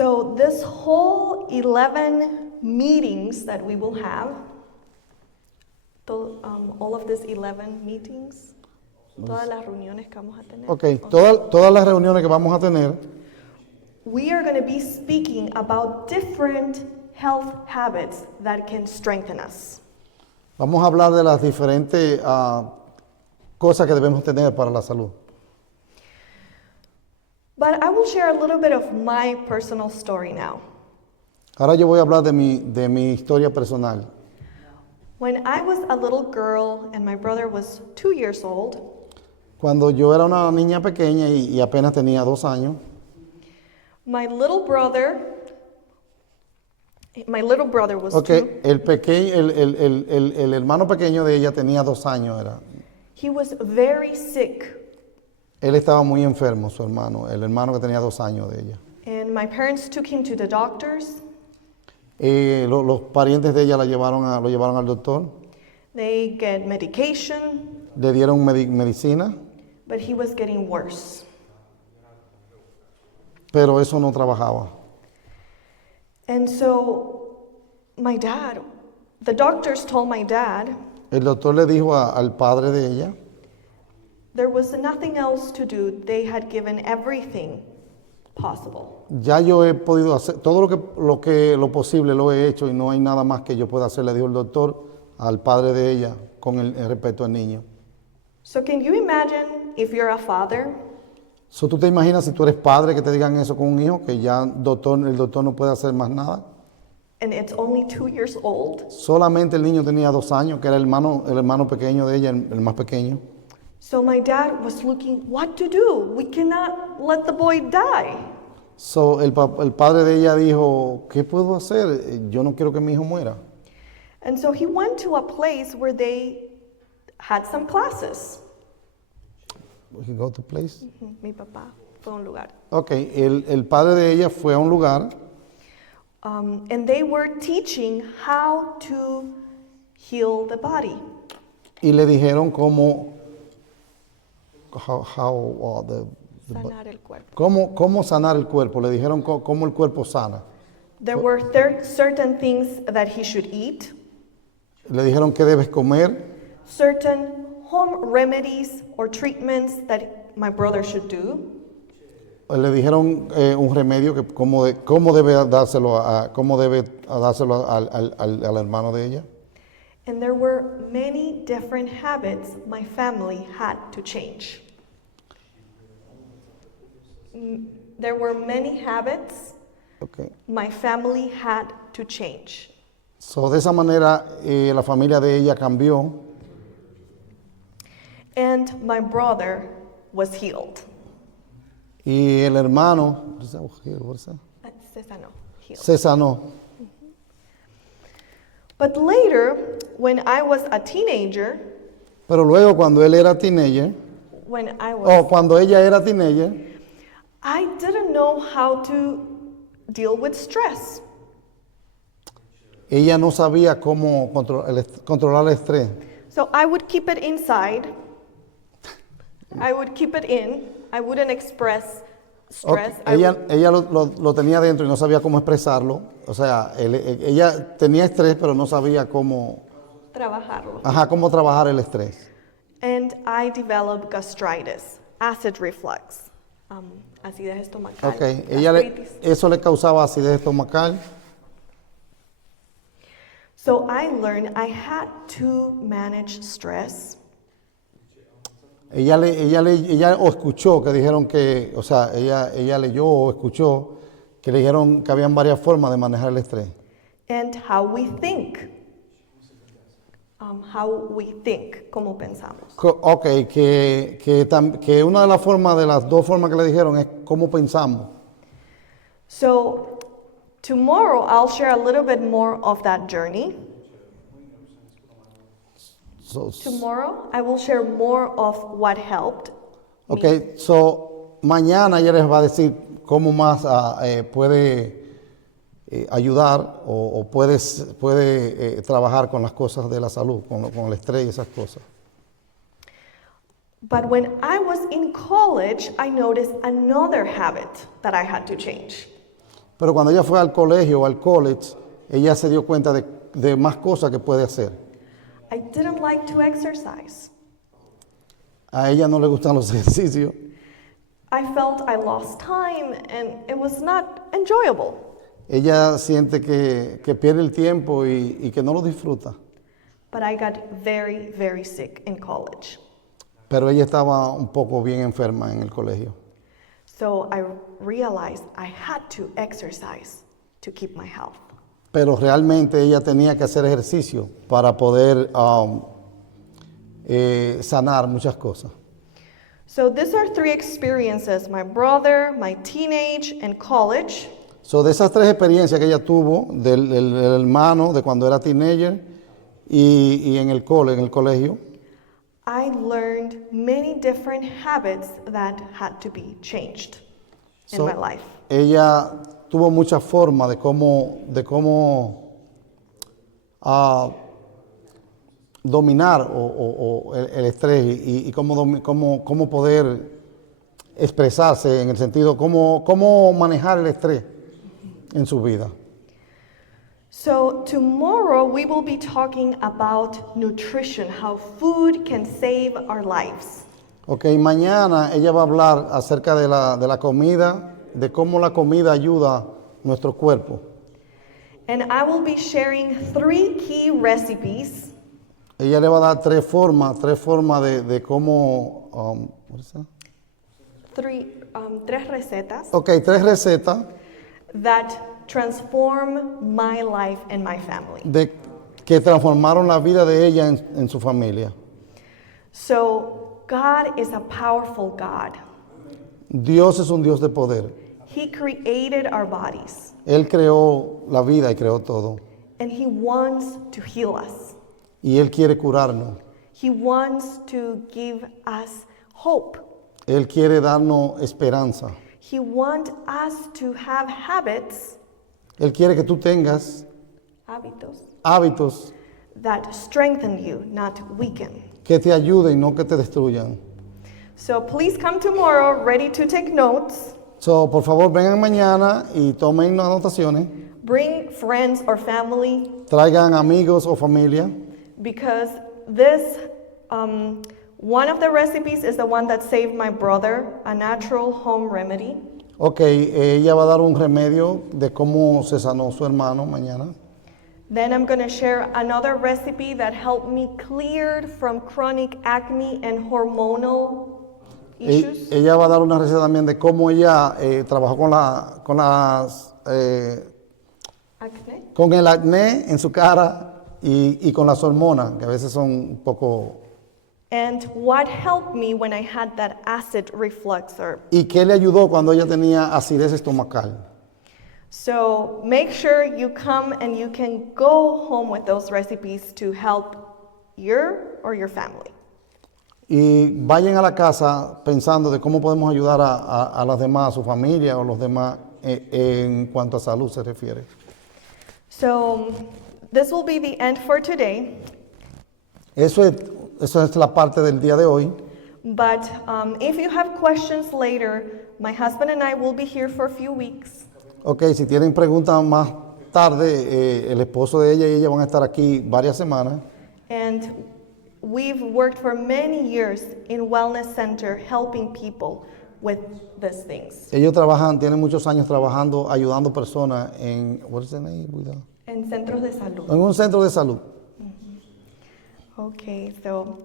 So this whole 11 meetings that we will have, all of these 11 meetings, todas las reuniones que vamos a tener. Okay, todas las reuniones que vamos a tener, We are going to be speaking about different health habits that can strengthen us. vamos a hablar de las diferentes cosas que debemos tener para la salud. But I will share a little bit of my personal story now. Ahora yo voy a hablar de mi historia personal. When I was a little girl and my brother was 2 years old, Cuando yo era una niña pequeña y apenas tenía 2 años, my little brother was okay, 2. el hermano pequeño de ella tenía 2 años. He was very sick, Él estaba muy enfermo, su hermano, el hermano que tenía 2 años de ella. and my parents took him to the doctors. Los parientes de ella lo llevaron al doctor, They get medication, le dieron medicina, but he was getting worse. pero eso no trabajaba. And so the doctors told my dad El doctor le dijo al padre de ella there was nothing else to do. They had given everything possible. ya yo he podido hacer todo lo posible lo he hecho y no hay nada más que yo pueda hacer, le dijo el doctor al padre de ella con el respeto al niño. So can you imagine if you're a father So, ¿tú te imaginas si tú eres padre que te digan eso con un hijo, que ya el doctor no puede hacer más nada? and it's only 2 years old? Solamente el niño tenía 2 años, que era el hermano pequeño de ella, el más pequeño. So my dad was looking what to do. We cannot let the boy die. So, el padre de ella dijo, ¿qué puedo hacer? Yo no quiero que mi hijo muera. And so he went to a place where they had some classes. We can go to place. Mi papá fue a un lugar. Ok, el padre de ella fue a un lugar And they were teaching how to heal the body. y le dijeron cómo Sanar el cuerpo. cómo sanar el cuerpo. Le dijeron cómo el cuerpo sana. There were certain things that he should eat, Le dijeron qué debes comer, certain home remedies or treatments that my brother should do. le dijeron un remedio que cómo debe dárselo al hermano de ella. And there were many different habits my family had to change. There were many habits Okay. my family had to change. So, de esa manera la familia de ella cambió And my brother was healed. y el hermano Healed. se sanó. But later, when I was a teenager, Pero luego cuando él era teenager, cuando ella era teenager, I didn't know how to deal with stress. ella no sabía cómo controlar el estrés. So I would keep it inside. I would keep it in. I wouldn't express stress. Ella lo tenía dentro y no sabía cómo expresarlo. O sea, ella tenía estrés, pero no sabía cómo trabajar el estrés. And I developed gastritis, acid reflux, acidez estomacal. Okay, eso le causaba acidez estomacal. So I learned I had to manage stress. Ella escuchó que dijeron que, o sea, ella leyó o escuchó que le dijeron que habían varias formas de manejar el estrés. And how we think. Cómo pensamos. Okay, que una de las 2 formas que le dijeron es cómo pensamos. So tomorrow I'll share a little bit more of that journey. Tomorrow I will share more of what helped. Okay, so mañana ella les va a decir cómo más puede ayudar o puede trabajar con las cosas de la salud, con el estrés y esas cosas. But when I was in college, I noticed another habit that I had to change. Pero cuando ella fue al colegio o al college, ella se dio cuenta de más cosas que puede hacer. I didn't like to exercise. A ella no le gustan los ejercicios. I felt I lost time and it was not enjoyable. Ella siente que pierde el tiempo y que no lo disfruta. But I got very, very sick in college. Pero ella estaba un poco bien enferma en el colegio. So I realized I had to exercise to keep my health. Pero realmente ella tenía que hacer ejercicio para poder sanar muchas cosas. So these are three experiences, my brother, my teenage, and college. So, de esas tres experiencias que ella tuvo, del hermano, de cuando era teenager y en el colegio, I learned many different habits that had to be changed in So, my life. ella tuvo muchas formas de cómo dominar el estrés y cómo poder expresarse en el sentido, cómo manejar el estrés en su vida. So tomorrow we will be talking about nutrition, how food can save our lives. Ok, mañana ella va a hablar acerca de la comida, de cómo la comida ayuda a nuestro cuerpo. And I will be sharing 3 key recipes Ella le va a dar tres formas de cómo, what is that? tres recetas Ok, tres recetas that transform my life and my family. que transformaron la vida de ella en su familia. So God is a powerful God. Dios es un Dios de poder. He created our bodies Él creó la vida y creó todo. and He wants to heal us. Y Él quiere curarnos. He wants to give us hope. Él quiere darnos esperanza. He wants us to have habits, Él quiere que tú tengas hábitos, hábitos that strengthen you, not weaken. que te ayuden, no que te destruyan. So please come tomorrow ready to take notes. So, por favor, vengan mañana y tomen anotaciones. Bring friends or family Traigan amigos o familia. because this, one of the recipes is the one that saved my brother, a natural home remedy. Ok, ella va a dar un remedio de cómo se sanó su hermano mañana. Then I'm going to share another recipe that helped me cleared from chronic acne and hormonal issues. Ella va a dar una receta también de cómo ella trabajó Acne? con el acné en su cara y con las hormonas, que a veces son un poco... And what helped me when I had that acid reflux ¿Y qué le ayudó cuando ella tenía acidez estomacal? So make sure you come and you can go home with those recipes to help your family. Y vayan a la casa pensando de cómo podemos ayudar a las demás, a su familia o los demás en cuanto a salud se refiere. So this will be the end for today. Eso es la parte del día de hoy. But if you have questions later, my husband and I will be here for a few weeks. Ok, si tienen preguntas más tarde, el esposo de ella y ella van a estar aquí varias semanas. And we've worked for many years in Wellness Center helping people with these things. Ellos tienen muchos años trabajando, ayudando personas en, what is the name? En centros de salud. En un centro de salud. Okay, so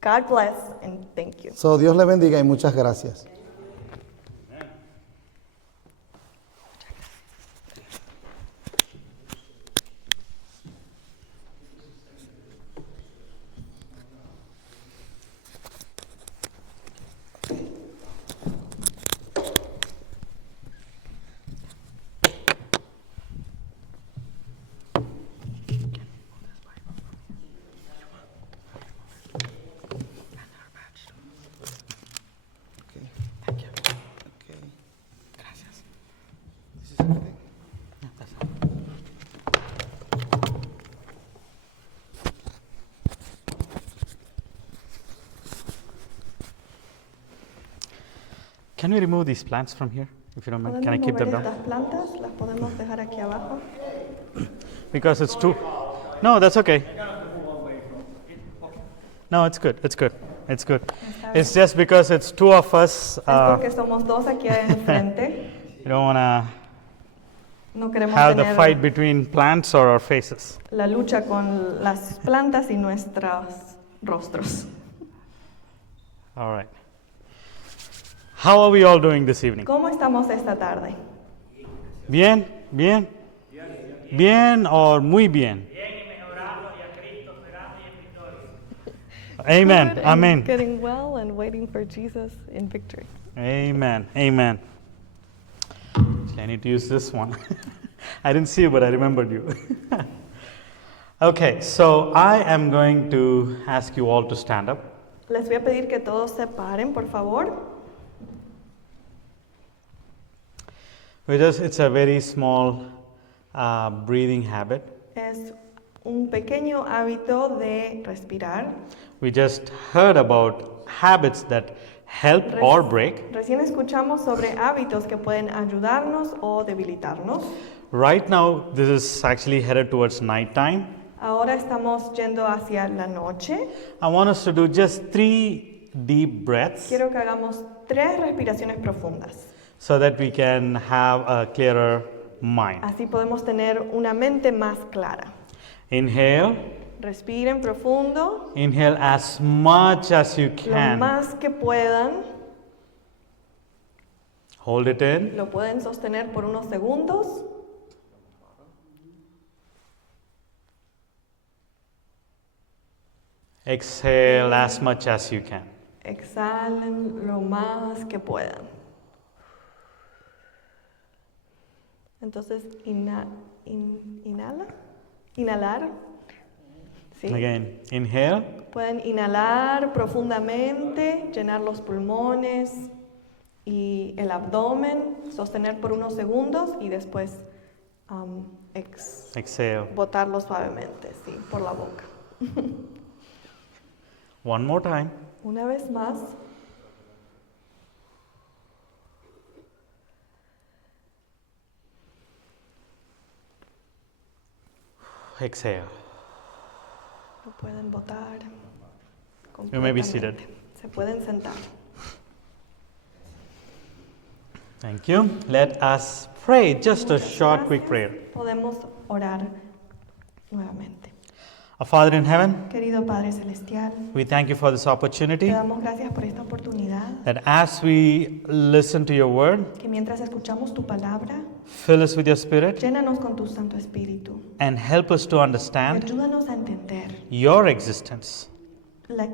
God bless and thank you. So, Dios le bendiga y muchas gracias. Can we remove these plants from here? If you don't mind, ¿Podemos can I keep mover them down? estas plantas? ¿Las podemos dejar aquí abajo? Because it's too. No, that's okay. No, it's good. It's good. It's good. Está It's just because it's two of us. Es porque somos dos aquí enfrente. You don't want to No queremos have the tener fight between plants or our faces. la lucha con las plantas y nuestros rostros. All right. How are we all doing this evening? ¿Cómo estamos esta tarde? Bien, bien. Bien or muy bien. Amen. Good and Amen. Getting well and waiting for Jesus in victory. Amen. Amen. I need to use this one. I didn't see you, but I remembered you. Okay, so I am going to ask you all to stand up. Les voy a pedir que todos se paren, por favor. It's a very small breathing habit. Es un pequeño hábito de respirar. We just heard about habits that help or break. Recién escuchamos sobre hábitos que pueden ayudarnos o debilitarnos. Right now, this is actually headed towards nighttime. Ahora estamos yendo hacia la noche. I want us to do just 3 deep breaths Quiero que hagamos 3 respiraciones profundas. so that we can have a clearer mind. Así podemos tener una mente más clara. Inhale. Respiren profundo, Inhale as much as you lo can. más que puedan. Hold it in. Lo pueden sostener por unos segundos. Exhale as much as you can. Exhalen lo más que puedan. Entonces, inhalar. ¿Sí? Again, inhale. Pueden inhalar profundamente, llenar los pulmones y el abdomen, sostener por unos segundos y después Exhale. botarlo suavemente, sí, por la boca. One more time. Una vez más. Exhale. Lo pueden botar. You may be completamente. seated. Se pueden sentar. Thank you. Let us pray. Just a Muchas short, quick gracias. prayer. Podemos orar nuevamente. Our Father in heaven, Querido Padre Celestial, we thank you for this te opportunity damos gracias por esta oportunidad, that as we listen to your word, que mientras escuchamos tu palabra, fill us with your spirit llénanos con tu Santo Espíritu and help us to y understand ayúdanos a entender your existence, la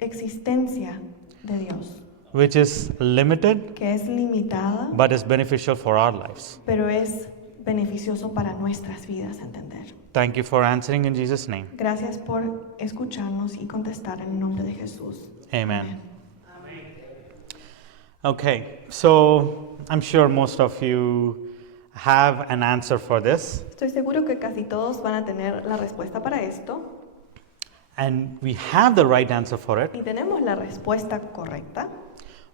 existencia de Dios, which is limited que es limitada, but is beneficial for our lives. pero es beneficioso para nuestras vidas entender. Thank you for answering in Jesus' name. Gracias por escucharnos y contestar en el nombre de Jesús. Amen. Okay, so I'm sure most of you have an answer for this, Estoy seguro que casi todos van a tener la respuesta para esto and we have the right answer for it, y tenemos la respuesta correcta,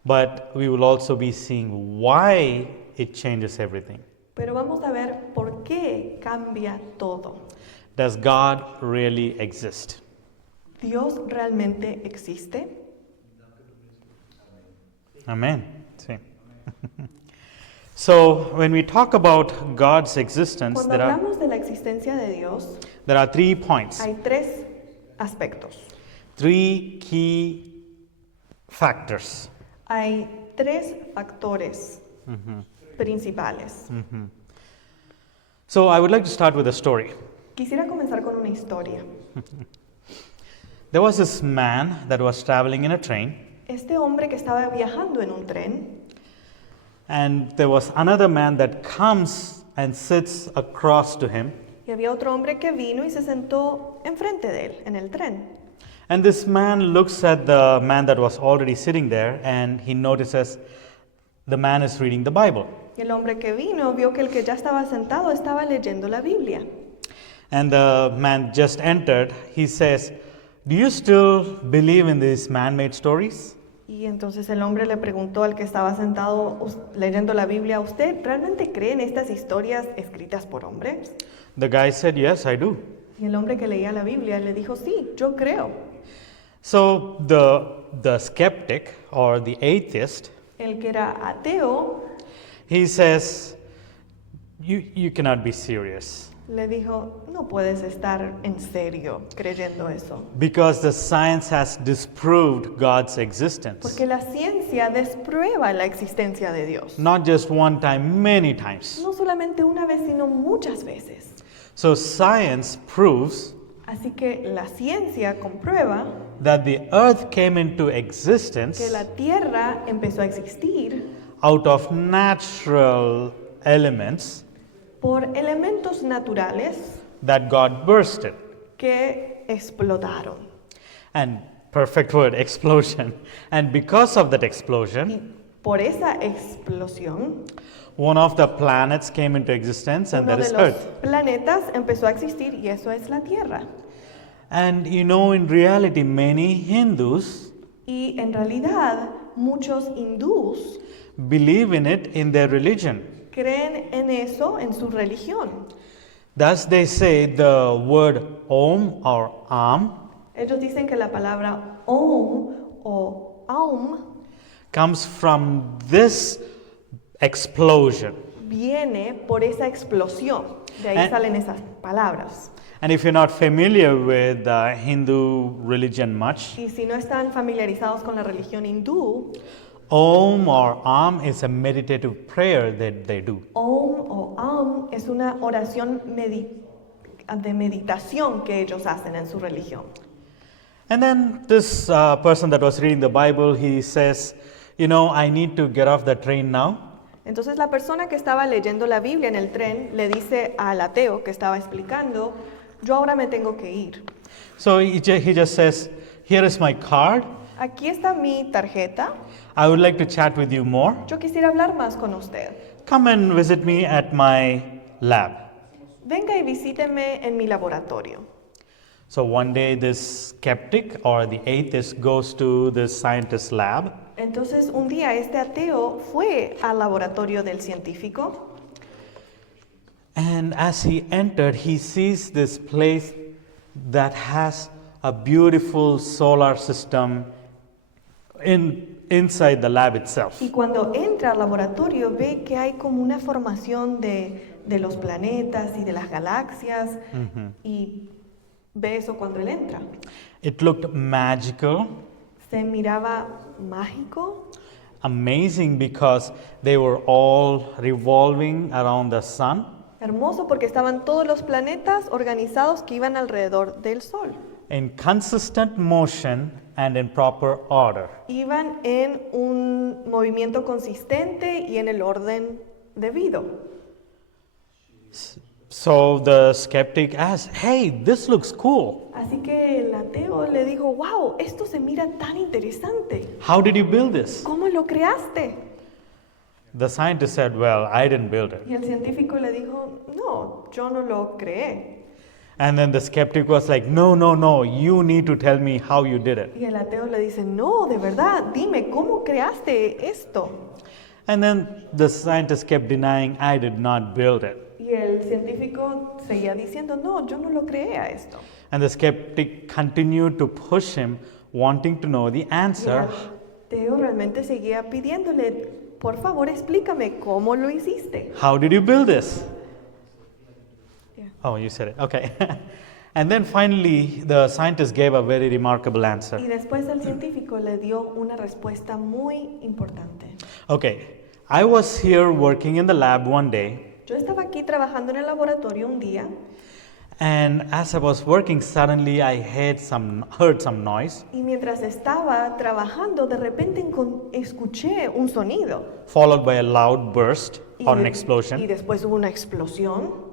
but we will also be seeing why it changes everything. pero vamos a ver por qué cambia todo. Does God really exist? ¿Dios realmente existe? Amen. Sí. So, when we talk about God's existence, Cuando hablamos de la existencia de Dios, there are 3 points, hay 3 aspectos. 3 key factors. Hay 3 factores principales. So, I would like to start with a story. Quisiera comenzar con una historia. There was this man that was traveling in a train, Este hombre que estaba viajando en un tren, and there was another man that comes and sits across to him. y había otro hombre que vino y se sentó enfrente de él, en el tren. And this man looks at the man that was already sitting there, and he notices the man is reading the Bible. Y el hombre que vino vio que el que ya estaba sentado estaba leyendo la Biblia. And the man just entered. He says, "Do you still believe in these man-made stories?" Y entonces el hombre le preguntó al que estaba sentado leyendo la Biblia, ¿usted realmente cree en estas historias escritas por hombres? The guy said, Yes, I do. Y el hombre que leía la Biblia le dijo, sí, yo creo. So the skeptic or the atheist, El que era ateo he says, you cannot be serious le dijo, no puedes estar en serio creyendo eso. because the science has disproved God's existence. Porque la ciencia desprueba la existencia de Dios. Not just one time, many times. No solamente una vez, sino muchas veces. So science proves Así que la ciencia comprueba that the earth came into que existence la Tierra empezó a existir out of natural elements por elementos naturales that God bursted. que explotaron. And perfect word, explosion. And because of that Y explosion, por esa explosión, one of the planets came into existence, and uno that de is los Earth. planetas empezó a existir y eso es la Tierra. And you know, in reality, many Hindus Y en realidad muchos hindús believe in it in their religion. creen en eso en su religión. Thus, they say the word Om or Am Ellos dicen que la palabra Om o Aum comes from this explosion. viene por esa explosión. De ahí salen esas palabras. And if you're not familiar with Hindu religion much, Y si no están familiarizados con la religión hindú, Om or Am is a meditative prayer that they do. Om o Aum es una oración de meditación que ellos hacen en su religión. And then this person that was reading the Bible, he says, you know, I need to get off the train now. Entonces la persona que estaba leyendo la Biblia en el tren le dice al ateo que estaba explicando, yo ahora me tengo que ir. So he just says, here is my card. Aquí está mi tarjeta, I would like to chat with you more. yo quisiera hablar más con usted. Come and visit me at my lab. Venga y visíteme en mi laboratorio. So one day this skeptic or the atheist goes to the scientist's lab, Entonces un día este ateo fue al laboratorio del científico and as he entered, he sees this place that has a beautiful solar system inside the lab itself. y cuando entra al laboratorio ve que hay como una formación de los planetas y de las galaxias y ve eso cuando él entra. It looked magical, Se miraba mágico, amazing because they were all revolving around the sun hermoso porque estaban todos los planetas organizados que iban alrededor del Sol. in consistent motion and in proper order. Iban en un movimiento consistente y en el orden debido. So the skeptic asked, hey, this looks cool. Así que el ateo le dijo, wow, esto se mira tan interesante. How did you build this? ¿Cómo lo creaste? The scientist said, well, I didn't build it. Y el científico le dijo, no, yo no lo creé. And then the skeptic was like, no, you need to tell me how you did it. Y el ateo le dice, no, de verdad, dime, ¿cómo creaste esto? And then the scientist kept denying, I did not build it. Y el científico seguía diciendo, no, yo no lo creé a esto. And the skeptic continued to push him, wanting to know the Y el answer. ateo realmente seguía pidiéndole, por favor, explícame cómo lo hiciste. How did you build this? Yeah. Oh, you said it. Okay. And then finally, the scientist gave a very remarkable answer. Y después el científico le dio una respuesta muy importante. Okay, I was here working in the lab one day, Yo estaba aquí trabajando en el laboratorio un día and as I was working, suddenly I heard some noise, y mientras estaba trabajando de repente escuché un sonido followed by a loud burst y, or an y explosion. después hubo una explosión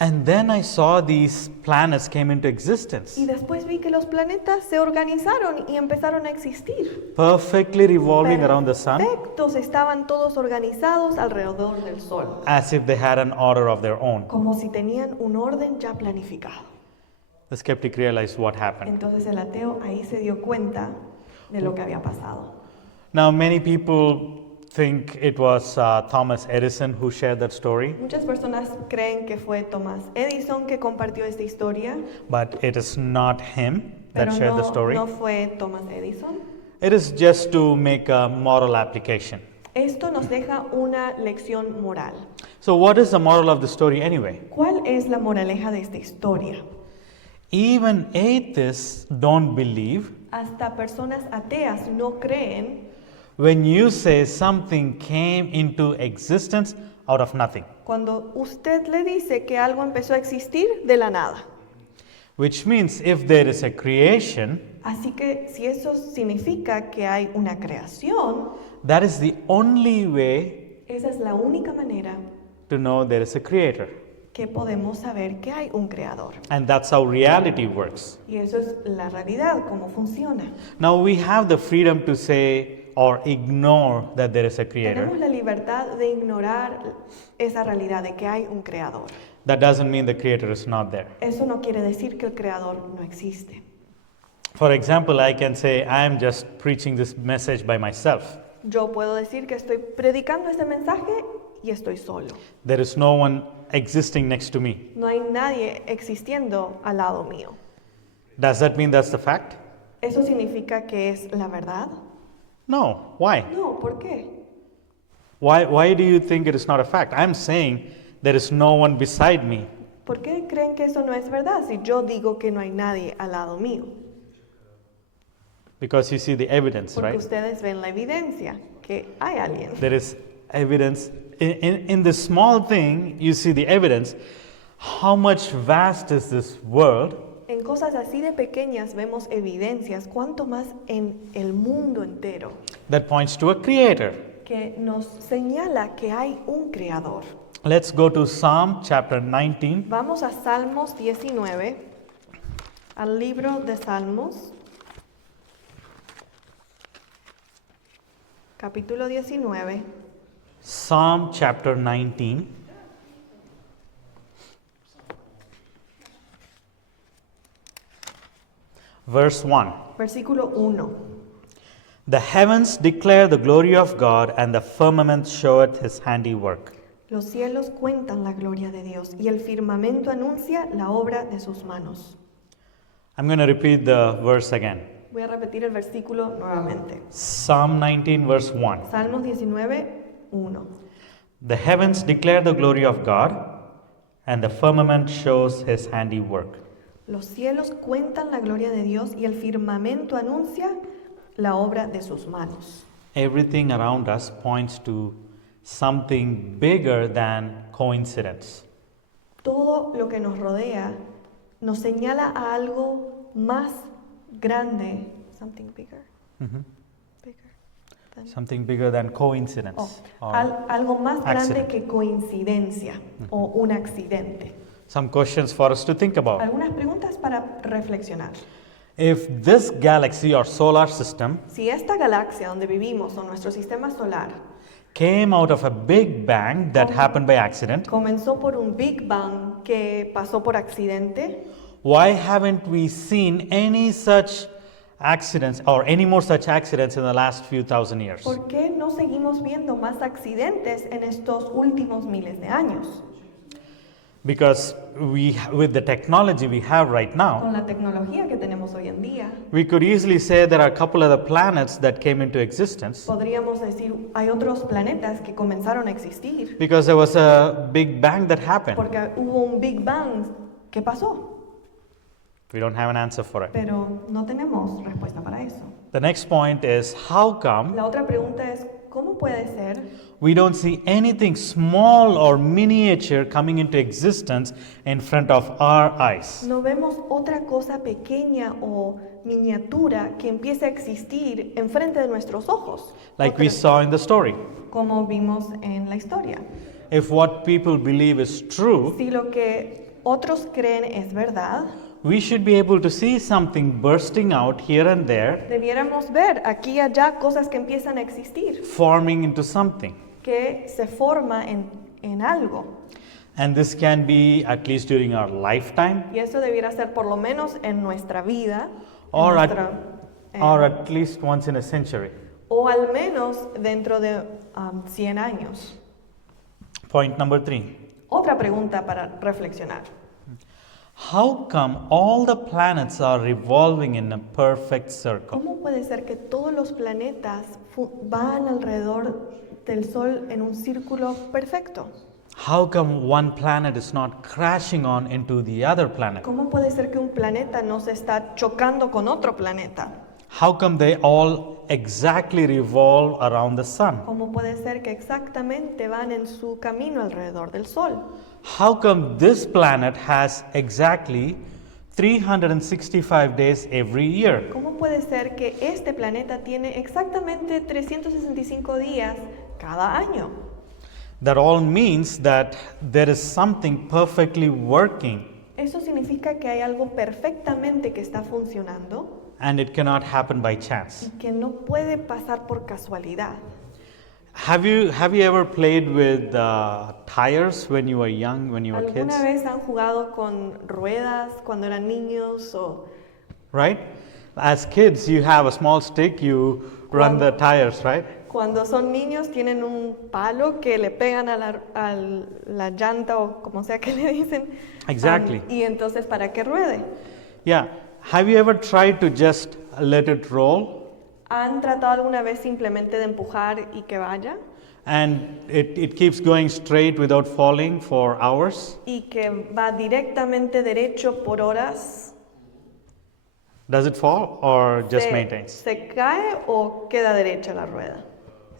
And then I saw these planets came into existence, y después vi que los planetas se organizaron y empezaron a existir. perfectly revolving around the sun, Perfectos, estaban todos organizados alrededor del Sol, as if they had an order of their own. como si tenían un orden ya planificado. The skeptic realized what happened. Entonces el ateo ahí se dio cuenta de lo que había pasado. Now, many people think it was Thomas Edison who shared that story, Muchas personas creen que fue Thomas Edison que compartió esta historia, but it is not him that pero shared the story. no fue Thomas Edison. It is just to make a moral application. Esto nos deja una lección moral. So, what is the moral of the story anyway? ¿Cuál es la moraleja de esta historia? Even atheists don't believe Hasta personas ateas no creen when you say something came into existence out of nothing, cuando usted le dice que algo empezó a existir de la nada. which means if there is a creation, Así que si eso significa que hay una creación, that is the only way esa es la única manera to know there is a creator. que podemos saber que hay un creador. And that's how reality works. Y eso es la realidad, cómo funciona. Now we have the freedom to say or ignore that there is a creator. Tenemos la libertad de ignorar esa realidad de que hay un creador. That doesn't mean the creator is not there. Eso no quiere decir que el creador no existe. For example, I can say, I am just preaching this message by myself. Yo puedo decir que estoy predicando este mensaje y estoy solo. There is no one existing next to me. No hay nadie existiendo al lado mío. Does that mean that's the fact? ¿Eso significa que es la verdad? No. Why? No, ¿por qué? Why do you think it is not a fact? I'm saying there is no one beside me. ¿Por qué creen que eso no es verdad si yo digo que no hay nadie al lado mío? Because you see the evidence, Porque right? ustedes ven la evidencia que hay alguien. There is evidence. In the small thing, you see the evidence. How much vast is this world? En cosas así de pequeñas vemos evidencias, cuanto más en el mundo entero, That points to a creator. que nos señala que hay un creador. Let's go to Psalm chapter 19. Vamos a Salmos 19, al libro de Salmos, capítulo 19, Psalm chapter 19. Verse 1. versículo 1. The heavens declare the glory of God, and the firmament showeth his handiwork. Los cielos cuentan la gloria de Dios y el firmamento anuncia la obra de sus manos. I'm going to repeat the verse again. Voy a repetir el versículo nuevamente. Psalm 19, verse 1. Salmos 19, 1. The heavens declare the glory of God, and the firmament shows his handiwork. Los cielos cuentan la gloria de Dios y el firmamento anuncia la obra de sus manos. Everything around us points to something bigger than coincidence. Todo lo que nos rodea nos señala a algo más grande. Something bigger. Bigger than- Something bigger than coincidence. Oh, or algo más grande accident. que coincidencia o un accidente. Some questions for us to think about. Algunas preguntas para reflexionar. If this galaxy or solar system Si esta galaxia donde vivimos o nuestro sistema solar came out of a big bang that happened by accident, comenzó por un Big Bang que pasó por accidente, why haven't we seen any such accidents or any more such accidents in the last few thousand years? ¿por qué no seguimos viendo más accidentes en estos últimos miles de años? Because with the technology we have right now, Con la tecnología que tenemos hoy en día, we could easily say there are a couple other planets that came into existence podríamos decir hay otros planetas que comenzaron a existir because there was a big bang that happened. porque hubo un Big Bang que pasó, We don't have an answer for it. pero no tenemos respuesta para eso. The next point is how come La otra pregunta es, ¿cómo puede ser we don't see anything small or miniature coming into existence in front of our eyes? no vemos otra cosa pequeña o miniatura que empiece a existir enfrente de nuestros ojos? Like we Otra- saw in the story. como vimos en la historia. If what people believe is true, Si lo que otros creen es verdad, we should be able to see something bursting out here and there, debiéramos ver aquí y allá cosas que empiezan a existir, forming into something. que se forma en algo. And this can be at least during our lifetime Y eso debiera ser por lo menos en nuestra vida, en or nuestra, at least once in a century. o al menos dentro de 100 años. Point number 3. Otra pregunta para reflexionar. How come all the planets are revolving in a perfect circle? ¿Cómo puede ser que todos los planetas van alrededor del Sol en un círculo perfecto? How come one planet is not crashing on into the other planet? ¿Cómo puede ser que un planeta no se está chocando con otro planeta? How come they all exactly revolve around the sun? ¿Cómo puede ser que exactamente van en su camino alrededor del Sol? How come this planet has exactly 365 days every year? ¿Cómo puede ser que este planeta tiene exactamente 365 días cada año? That all means that there is something perfectly working Eso significa que hay algo perfectamente que está funcionando and it cannot happen by chance. y que no puede pasar por casualidad. Have you ever played with tires when you were young, when you were kids? ¿Alguna vez han jugado con ruedas cuando eran niños? O Right? As kids, you have a small stick, you run the tires, right? cuando son niños tienen un palo que le pegan a la llanta o como sea que le dicen. Exactly. Y entonces para que ruede. Yeah. Have you ever tried to just let it roll ¿Han tratado alguna vez simplemente de empujar y que vaya? and it keeps going straight without falling for hours? Y que va directamente derecho por horas. Does it fall or just ¿Se, maintains? se cae o queda derecha la rueda?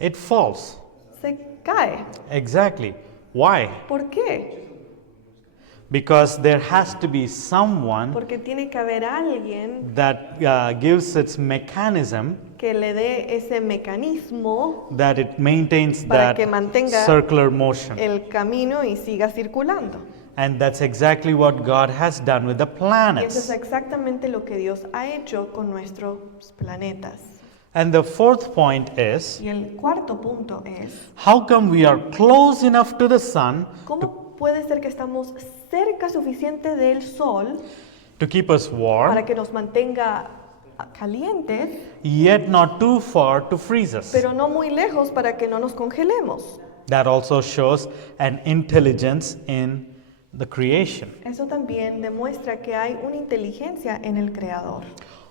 It falls. Se cae. Exactly. Why? ¿Por qué? Because there has to be someone Porque tiene que haber alguien that gives its mechanism que le dé ese mecanismo that it maintains para that que mantenga circular motion. el camino y siga circulando. And that's exactly what God has done with the Y eso es planets. exactamente lo que Dios ha hecho con nuestros planetas. And the fourth point is, Y el cuarto punto es, how come we are close enough to the sun ¿cómo puede ser que estamos cerca suficiente del Sol to keep us para warm, que nos mantenga calientes, yet not too far to freeze us? pero no muy lejos para que no nos congelemos? That also shows an intelligence in the creation. Eso también demuestra que hay una inteligencia en el Creador.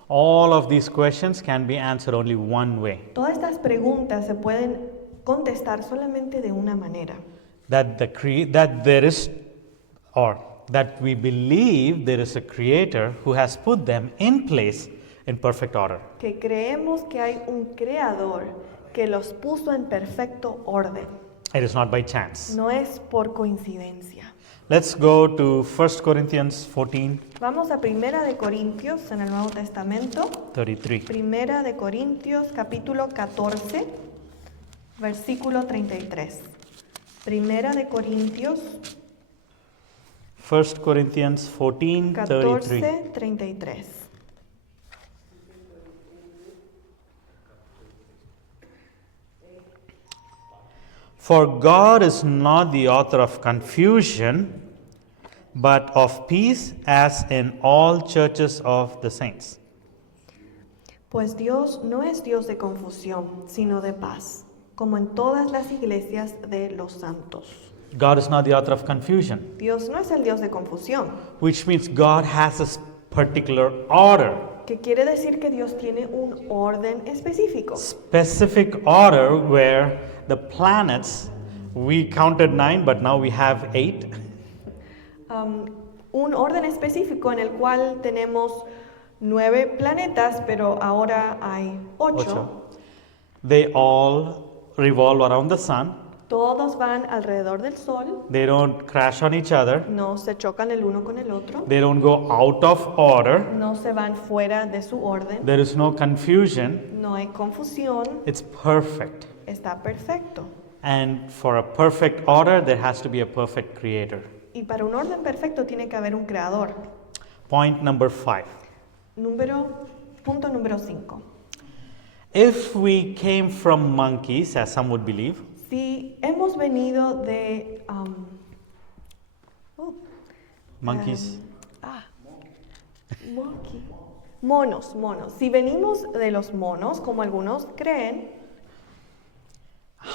All of these questions can be answered only one way. Todas estas preguntas se pueden contestar solamente de una manera. That there is, or that we believe there is a creator who has put them in place in perfect order. Que creemos que hay un Creador que los puso en perfecto orden. It is not by chance. No es por coincidencia. Let's go to 1 Corinthians 14, Vamos a Primera de Corintios en el Nuevo Testamento. 33. Primera de Corintios, capítulo 14, versículo 33. Primera de Corintios 1 Corinthians 14, 33. 14, 33. For God is not the author of confusion, but of peace, as in all churches of the saints. Pues Dios no es Dios de confusión, sino de paz, como en todas las iglesias de los santos. God is not the author of confusion, Dios no es el Dios de confusión, which means God has a particular order, que quiere decir que Dios tiene un orden específico. specific order where the planets, we counted 9, but now we have 8. Un orden específico en el cual tenemos 9 planetas, pero ahora hay 8. They all revolve around the sun. Todos van alrededor del Sol, They don't crash on each other. no se chocan el uno con el otro, They don't go out of order. no se van fuera de su orden, There is no confusion. no hay confusión, It's perfect. está perfecto. And for a perfect order, there has to be a perfect creator. Y para un orden perfecto tiene que haber un creador. Point number 5. Punto número 5. If we came from monkeys, as some would believe, Si hemos venido de monkeys, monos. Si venimos de los monos, como algunos creen,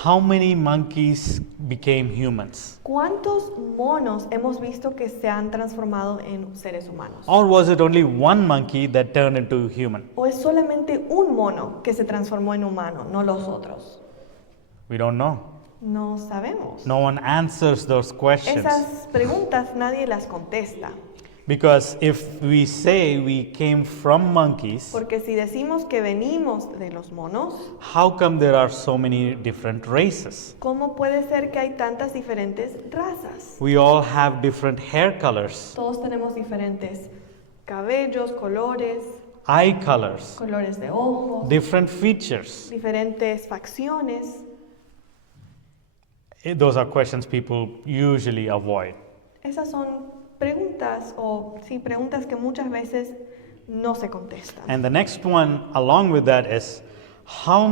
how many monkeys became humans? ¿Cuántos monos hemos visto que se han transformado en seres humanos? Or was it only one monkey that turned into human? ¿O es solamente un mono que se transformó en humano, no los otros? We don't know. No sabemos. No one answers those questions. Esas preguntas nadie las contesta. Because if we say we came from monkeys, Porque si decimos que venimos de los monos, how come there are so many different races? ¿cómo puede ser que hay tantas diferentes razas? We all have different hair colors, Todos tenemos diferentes cabellos, colores, eye colors, colores de ojos, different features. diferentes facciones. Those are questions people usually avoid. Esas son preguntas preguntas que muchas veces no se contestan. And the next one along with that is how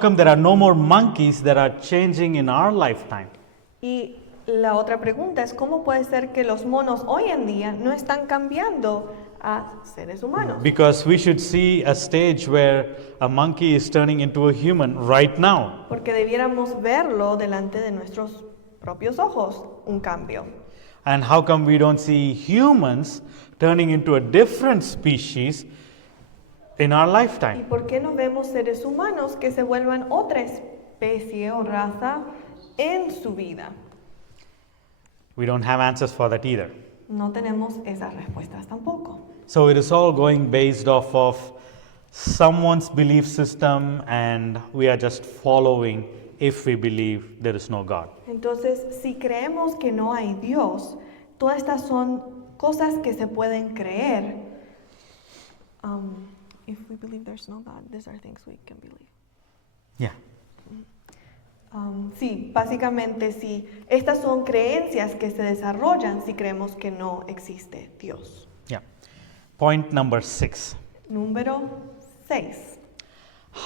come there are no more monkeys that are changing in our lifetime? Y la otra pregunta es ¿cómo puede ser que los monos hoy en día no están cambiando a seres humanos? Because we should see a stage where a monkey is turning into a human right now. Porque debiéramos verlo delante de nuestros propios ojos, un cambio. And how come we don't see humans turning into a different species in our ¿Y lifetime? por qué no vemos seres humanos que se vuelvan otra especie o raza en su vida? We don't have answers for that either. No tenemos esas respuestas tampoco. So it is all going based off of someone's belief system, and we are just following if we believe there is no God. Entonces, si creemos que no hay Dios, todas estas son cosas que se pueden creer. If we believe there's no God, these are things we can believe. Yeah. Sí, básicamente sí. Estas son creencias que se desarrollan si creemos que no existe Dios. Yeah. Point number 6. Número 6.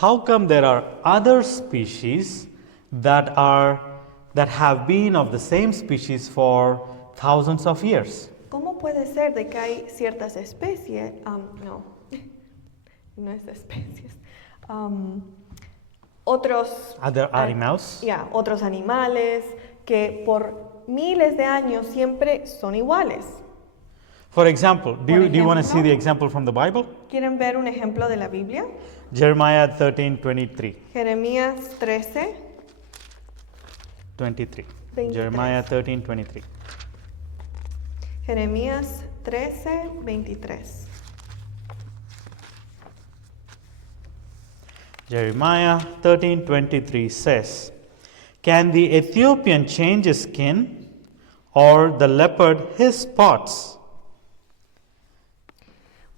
How come there are other species that have been of the same species for thousands of years? ¿Cómo puede ser de que hay ciertas especies? No es especies. Otros Other animals? otros animales que por miles de años siempre son iguales. For example, do you want to see ejemplo? the example from the Bible? ¿Quieren ver un ejemplo de la Biblia? Jeremiah 13:23. Jeremías 13, 23. 23. Jeremiah 13:23. Jeremías 13, 23. Jeremiah 13:23 says, "Can the Ethiopian change his skin, or the leopard his spots?"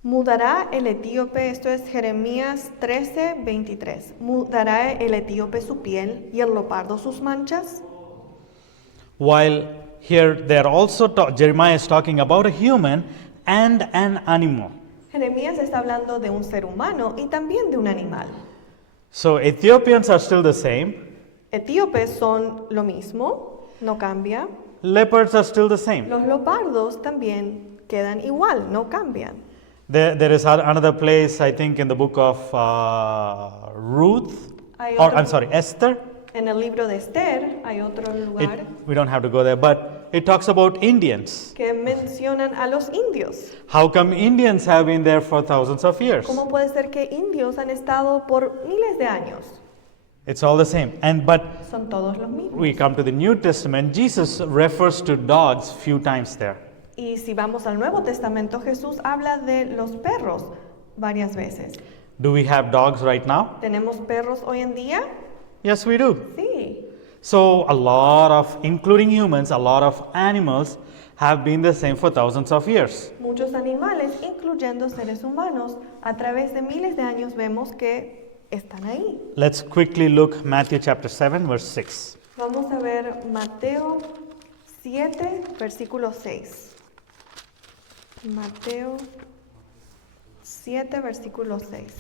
Mudará el etíope, esto es Jeremías 13, 23. ¿Mudará el etíope su piel y el leopardo sus manchas? While here they're also Jeremiah is talking about a human and an animal. Jeremías está hablando de un ser humano y también de un animal. So Ethiopians are still the same, Etíopes son lo mismo, no cambia. leopards are still the same. Los leopardos también quedan igual, no cambian. There is another place, I think, in the book of Ruth, Hay or otro- I'm sorry, Esther. En el libro de Esther hay otro lugar We don't have to go there, but it talks about Indians. que mencionan a los indios. How come Indians have been there for thousands of years? ¿Cómo puede ser que indios han estado por miles de años? It's all the same. But Son todos los mismos. we come to the New Testament, Jesus refers to dogs few times there. Y si vamos al Nuevo Testamento, Jesús habla de los perros varias veces. Do we have dogs right now? ¿Tenemos perros hoy en día? Yes, we do. Sí. So a lot of, including humans, a lot of animals have been the same for thousands of years. Muchos animales, incluyendo seres humanos, a través de miles de años vemos que están ahí. Let's quickly look Matthew chapter 7, verse 6. Vamos a ver Mateo 7, versículo 6. Mateo 7, versículo 6.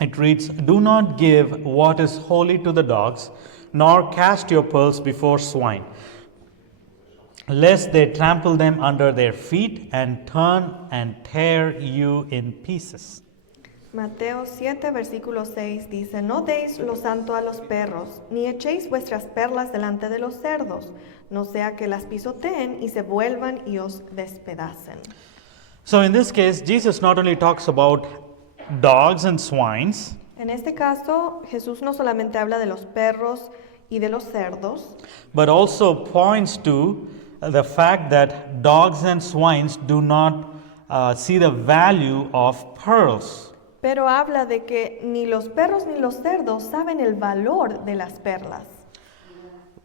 It reads, "Do not give what is holy to the dogs, nor cast your pearls before swine, lest they trample them under their feet and turn and tear you in pieces." Mateo 7, versículo 6 dice, no deis lo santo a los perros, ni echéis vuestras perlas delante de los cerdos, no sea que las pisoteen y se vuelvan y os despedacen. So in this case, Jesus not only talks about dogs and swines, En este caso, Jesús no solamente habla de los perros y de los cerdos, but also points to the fact that dogs and swines do not see the value of pearls. pero habla de que ni los perros ni los cerdos saben el valor de las perlas.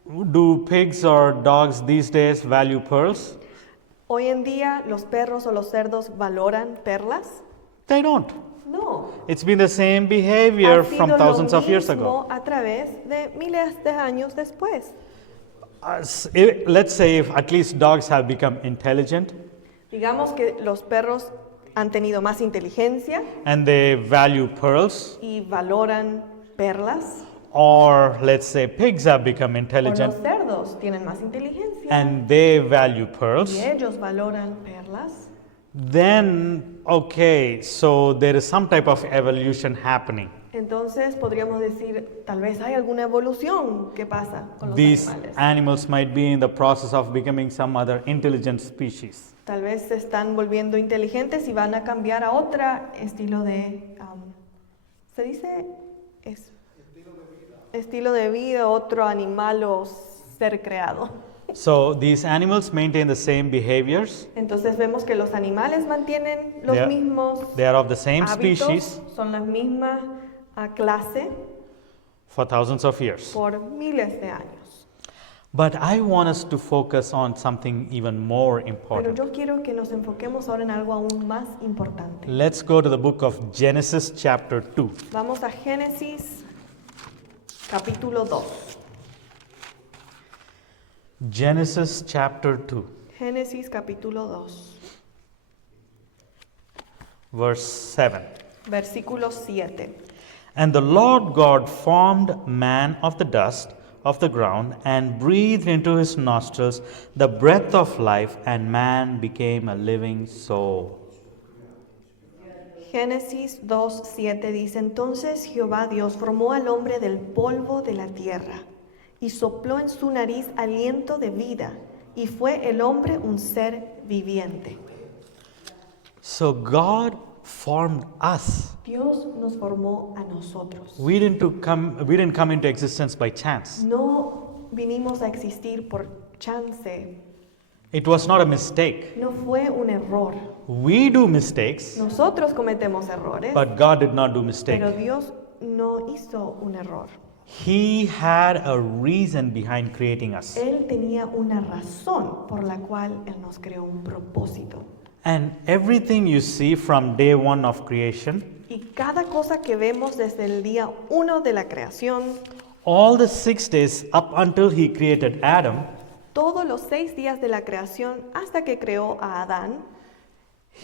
Do pigs or dogs these days value pearls? Hoy en día, ¿los perros o los cerdos valoran perlas? They don't. No. It's been the same behavior Ha sido from lo thousands of years mismo ago. a través de miles de años después. Let's say if at least dogs have become intelligent Digamos que los perros han tenido más inteligencia and they value pearls, y valoran perlas, or let's say pigs have become o intelligent los cerdos tienen más inteligencia and they value pearls, y ellos valoran perlas. then okay, so there is some type of evolution happening. Entonces podríamos decir, tal vez hay alguna evolución que pasa con los These animales. animals might be in the process of becoming some other intelligent species. Tal vez se están volviendo inteligentes y van a cambiar a otro estilo de, ¿se dice? Estilo de vida, otro animal o ser creado. So these animals maintain the same behaviors. Entonces vemos que los animales mantienen los They are- mismos They are of the same hábitos, species son la misma clase for thousands of years. por miles de años. But I want us to focus on something even more Pero important. yo quiero que nos enfoquemos ahora en algo aún más importante. Let's go to the book of Genesis, chapter 2. Vamos a Génesis capítulo 2. Genesis, chapter 2, Génesis capítulo 2, verse 7. versículo 7. And the Lord God formed man of the dust of the ground and breathed into his nostrils the breath of life, and man became a living soul. Génesis 2:7 dice, entonces Jehová Dios formó al hombre del polvo de la tierra y sopló en su nariz aliento de vida, y fue el hombre un ser viviente. So God formed us. Dios nos formó a nosotros. We didn't come into existence by chance. No vinimos a existir por chance, It was not a mistake. no fue un error. We do mistakes, Nosotros cometemos errores, but God did not do mistake. pero Dios no hizo un error. He had a reason behind creating us. Él tenía una razón por la cual Él nos creó, un propósito. And everything you see from day one of creation, Y cada cosa que vemos desde el día 1 de la creación, all the 6 days up until he created Adam, todos los 6 días de la creación hasta que creó a Adán,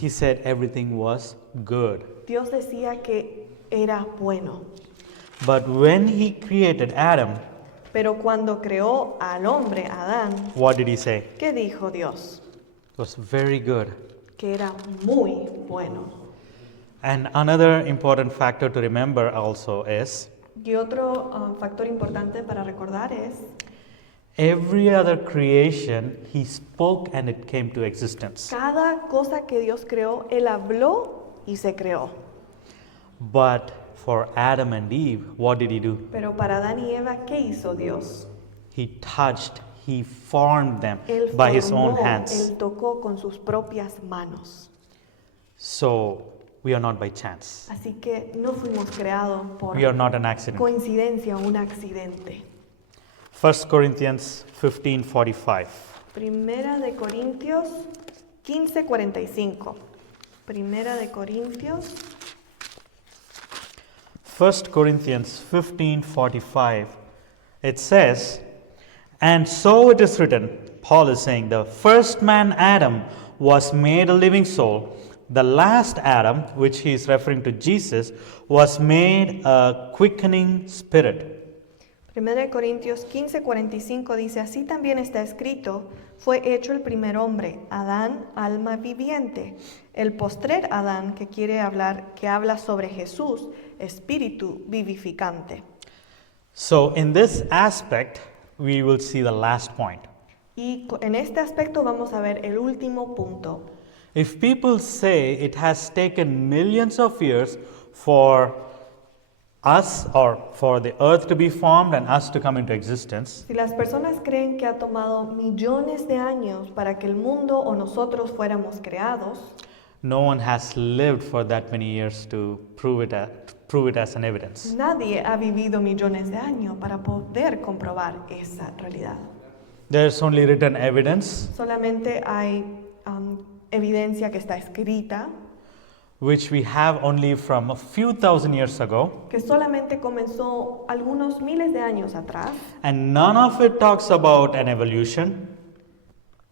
he said everything was good. Dios decía que era bueno. But when he created Adam, Pero cuando creó al hombre, Adán, what did he say? ¿qué dijo Dios? It was very good. Que era muy bueno. And another important factor to remember also is Y otro factor importante para recordar es, every other creation he spoke and it came to existence. cada cosa que Dios creó, Él habló y se creó. But for Adam and Eve, what did he do? Pero para Adán y Eva, ¿qué hizo Dios? He touched, he formed them Él by his own formó, hands. Él tocó con sus propias manos. So we are not by chance. Así que no fuimos creados por We are not an accident. coincidencia o un accidente. 1 Corinthians 15:45. Primera de Corintios 15:45. Primera de Corintios 1 Corinthians 15:45. It says, and so it is written, Paul is saying, the first man Adam was made a living soul. The last Adam, which he is referring to Jesus, was made a quickening spirit. 1 Corintios 15:45 dice, así también está escrito, fue hecho el primer hombre, Adán, alma viviente. El postrer Adán, que habla sobre Jesús, espíritu vivificante. So, in this aspect, we will see the last point. Y en este aspecto vamos a ver el último punto. If people say it has taken millions of years for us or for the earth to be formed and us to come into existence, Si las personas creen que ha tomado millones de años para que el mundo o nosotros fuéramos creados, no one has lived for that many years to prove it as an evidence. nadie ha vivido millones de años para poder comprobar esa realidad. There's only written evidence Solamente hay evidencia que está escrita, which we have only from a few thousand years ago, que solamente comenzó algunos miles de años atrás, and none of it talks about an evolution,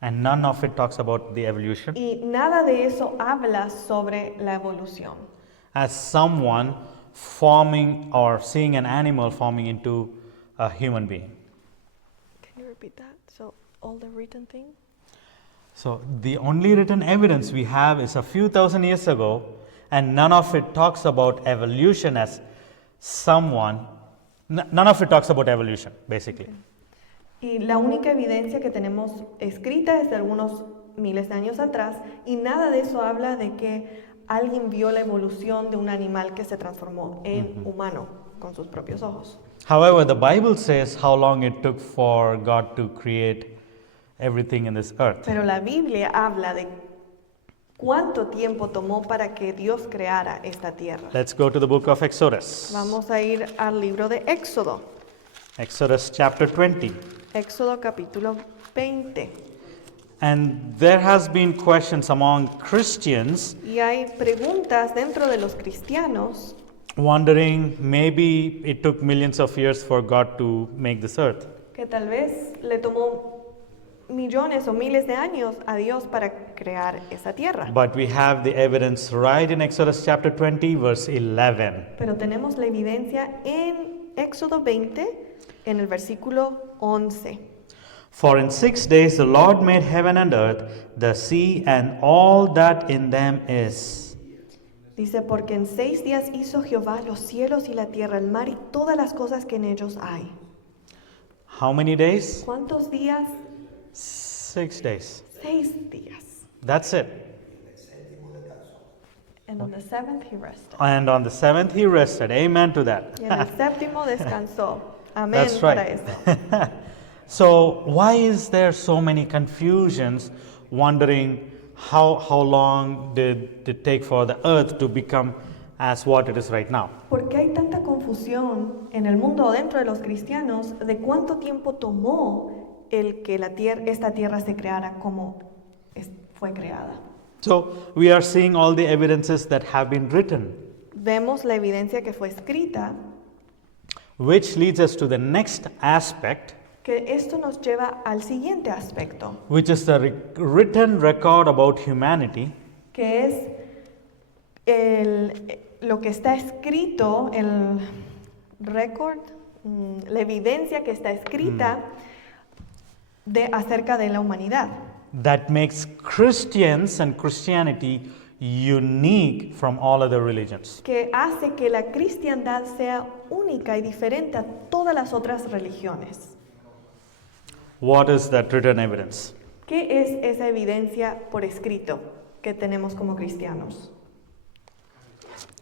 and none of it talks about the evolution y nada de eso habla sobre la evolución, as someone forming or seeing an animal forming into a human being. Can you repeat that? So, all the written thing? So the only written evidence we have is a few thousand years ago, and none of it talks about evolution as someone, none of it talks about evolution, basically. Y la única evidencia que tenemos escrita es de algunos miles de años atrás, y nada de eso habla de que alguien vio la evolución de un animal que se transformó en humano con sus propios ojos. However, the Bible says how long it took for God to create everything in this earth. Pero la Biblia habla de cuánto tiempo tomó para que Dios creara esta tierra. Let's go to the book of Exodus. Vamos a ir al libro de Éxodo, Exodus chapter 20. Éxodo capítulo 20. And there has been questions among Christians Y hay preguntas dentro de los cristianos wondering maybe it took millions of years for God to make this earth. que tal vez le tomó millones o miles de años a Dios para crear esa tierra. But we have the evidence right in Exodus chapter 20, verse 11. Pero tenemos la evidencia en Éxodo 20, en el versículo 11. For in 6 days the Lord made heaven and earth, the sea and all that in them is. Dice, porque en 6 días hizo Jehová los cielos y la tierra, el mar y todas las cosas que en ellos hay. How many days? ¿Cuántos días? 6 days. 6 días. That's it. And on the seventh he rested. And on the seventh he rested. Amen to that. Y en el séptimo descansó. Amén That's para right. eso. So why is there so many confusions, wondering how long did it take for the earth to become as what it is right now? ¿Por qué hay tanta confusión en el mundo o dentro de los cristianos de cuánto tiempo tomó el que esta tierra se creara como fue creada? So we are seeing all the evidences that have been written, Vemos la evidencia que fue escrita, which leads us to the next aspect, que esto nos lleva al siguiente aspecto, which is the written record about humanity, que es lo que está escrito, el record, la evidencia que está escrita acerca de la humanidad, that makes Christians and Christianity unique from all other religions. que hace que la cristiandad sea única y diferente a todas las otras religiones. What is that written evidence? ¿Qué es esa evidencia por escrito que tenemos como cristianos?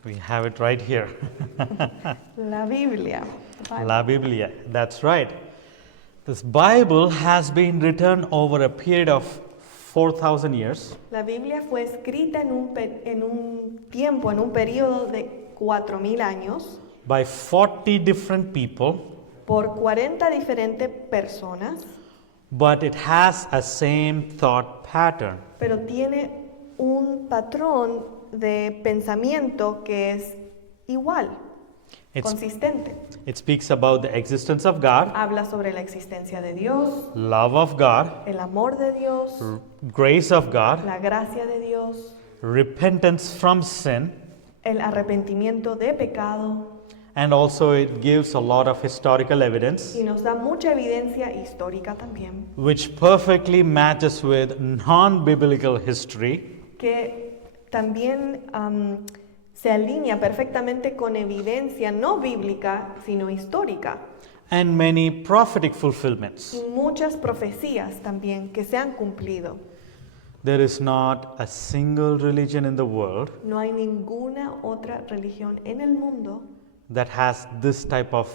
We have it right here. La Biblia. La Biblia, that's right. This Bible has been written over a period of 4,000 years La Biblia fue escrita en un tiempo, en un periodo de 4,000 años, by 40 different people, por 40 diferentes personas, but it has a same thought pattern. pero tiene un patrón de pensamiento que es igual, It's, consistente. it speaks about the existence of God, Habla sobre la existencia de Dios, love of God, el amor de Dios, grace of God, la gracia de Dios, repentance from sin, el arrepentimiento de pecado, and also it gives a lot of historical evidence y nos da mucha evidencia histórica también, which perfectly matches with non-biblical history, que también se alinea perfectamente con evidencia no bíblica, sino histórica, and many prophetic fulfillments. y muchas profecías también que se han cumplido. There is not a single religion in the world No hay ninguna otra religión en el mundo that has this type of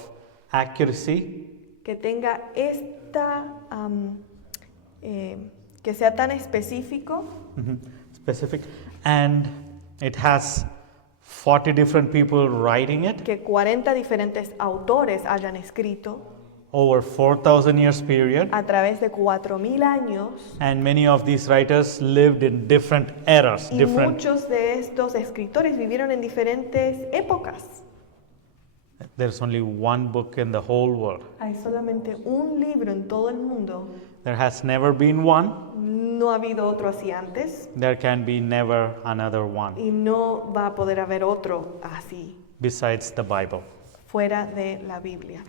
accuracy que tenga que sea tan específico, specific, and it has 40 different people writing it que 40 diferentes autores hayan escrito over 4,000 years period, a través de 4.000 años, and many of these writers lived in different eras, y different. muchos de estos escritores vivieron en diferentes épocas. There's only one book in the whole world. Hay solamente un libro en todo el mundo. There has never been one. No ha habido otro así antes There can be never another one y no va a poder haber otro así besides the Bible. fuera de la Biblia.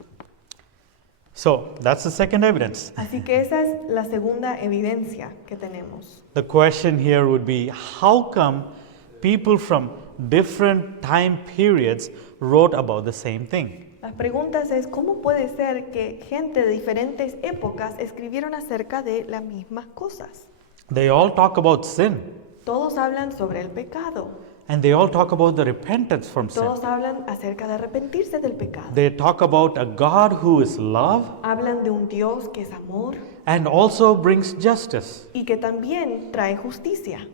So that's the second evidence. Así que esa es la segunda evidencia que tenemos. The question here would be, how come people from different time periods wrote about the same thing? Las preguntas es, ¿cómo puede ser que gente de diferentes épocas escribieron acerca de las mismas cosas? They all talk about sin, Todos hablan sobre el pecado. and they all talk about the repentance from sin. Todos hablan acerca de arrepentirse del pecado. They talk about a God who is love Hablan de un Dios que es amor and also brings justice. y que también trae justicia.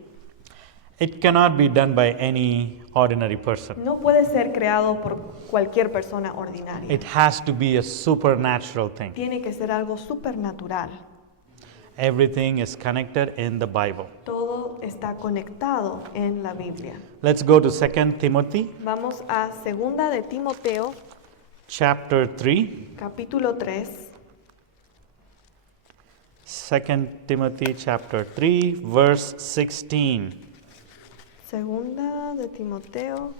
It cannot be done by any ordinary person. No puede ser creado por cualquier persona ordinaria. It has to be a supernatural thing. Tiene que ser algo supernatural. Everything is connected in the Bible. Todo está conectado en la Biblia. Let's go to 2 Timothy Vamos a 2 de Timoteo, chapter 3. capítulo 3. 2 Timothy chapter 3 verse 16. 2 de Timoteo,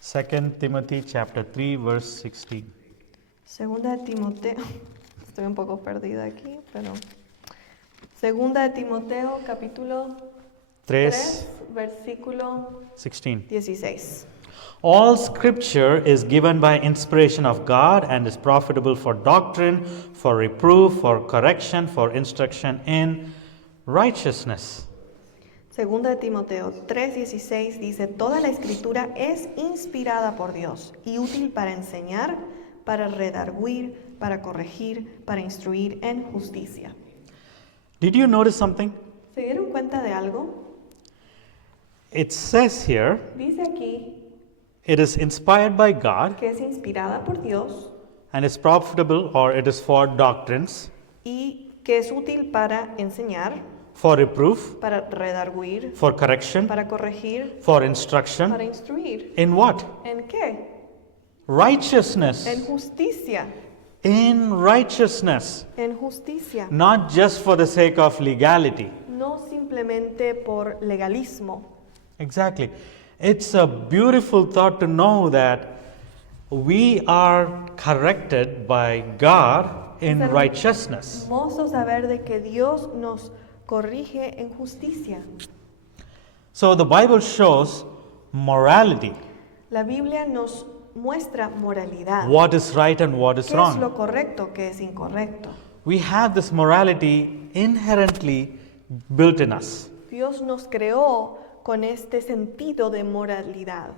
Second Timothy chapter 3 verse 16. 2 de Timoteo, estoy un poco perdida aquí, pero 2 de Timoteo, capítulo 3, versículo 16. 16. All scripture is given by inspiration of God and is profitable for doctrine, for reproof, for correction, for instruction in righteousness. 2 de Timoteo 3:16 dice, toda la escritura es inspirada por Dios y útil para enseñar, para redarguir, para corregir, para instruir en justicia. Did you notice something? ¿Se dieron cuenta de algo? It says here, Dice aquí it is inspired by God que es inspirada por Dios and is profitable, or it is for doctrines, y que es útil para enseñar, for reproof, para redarguir, for correction, para corregir, for instruction. para instruir. In what? ¿En qué? Righteousness. En justicia. In righteousness. En justicia. Not just for the sake of legality. No simplemente por legalismo. Exactly. It's a beautiful thought to know that we are corrected by God in Es righteousness. hermoso saber de que Dios nos corrige en justicia. So the Bible shows morality, La Biblia nos muestra moralidad. what is right and what is ¿Qué es wrong. lo correcto, qué es incorrecto? We have this morality inherently built in us. Dios nos creó con este sentido de moralidad.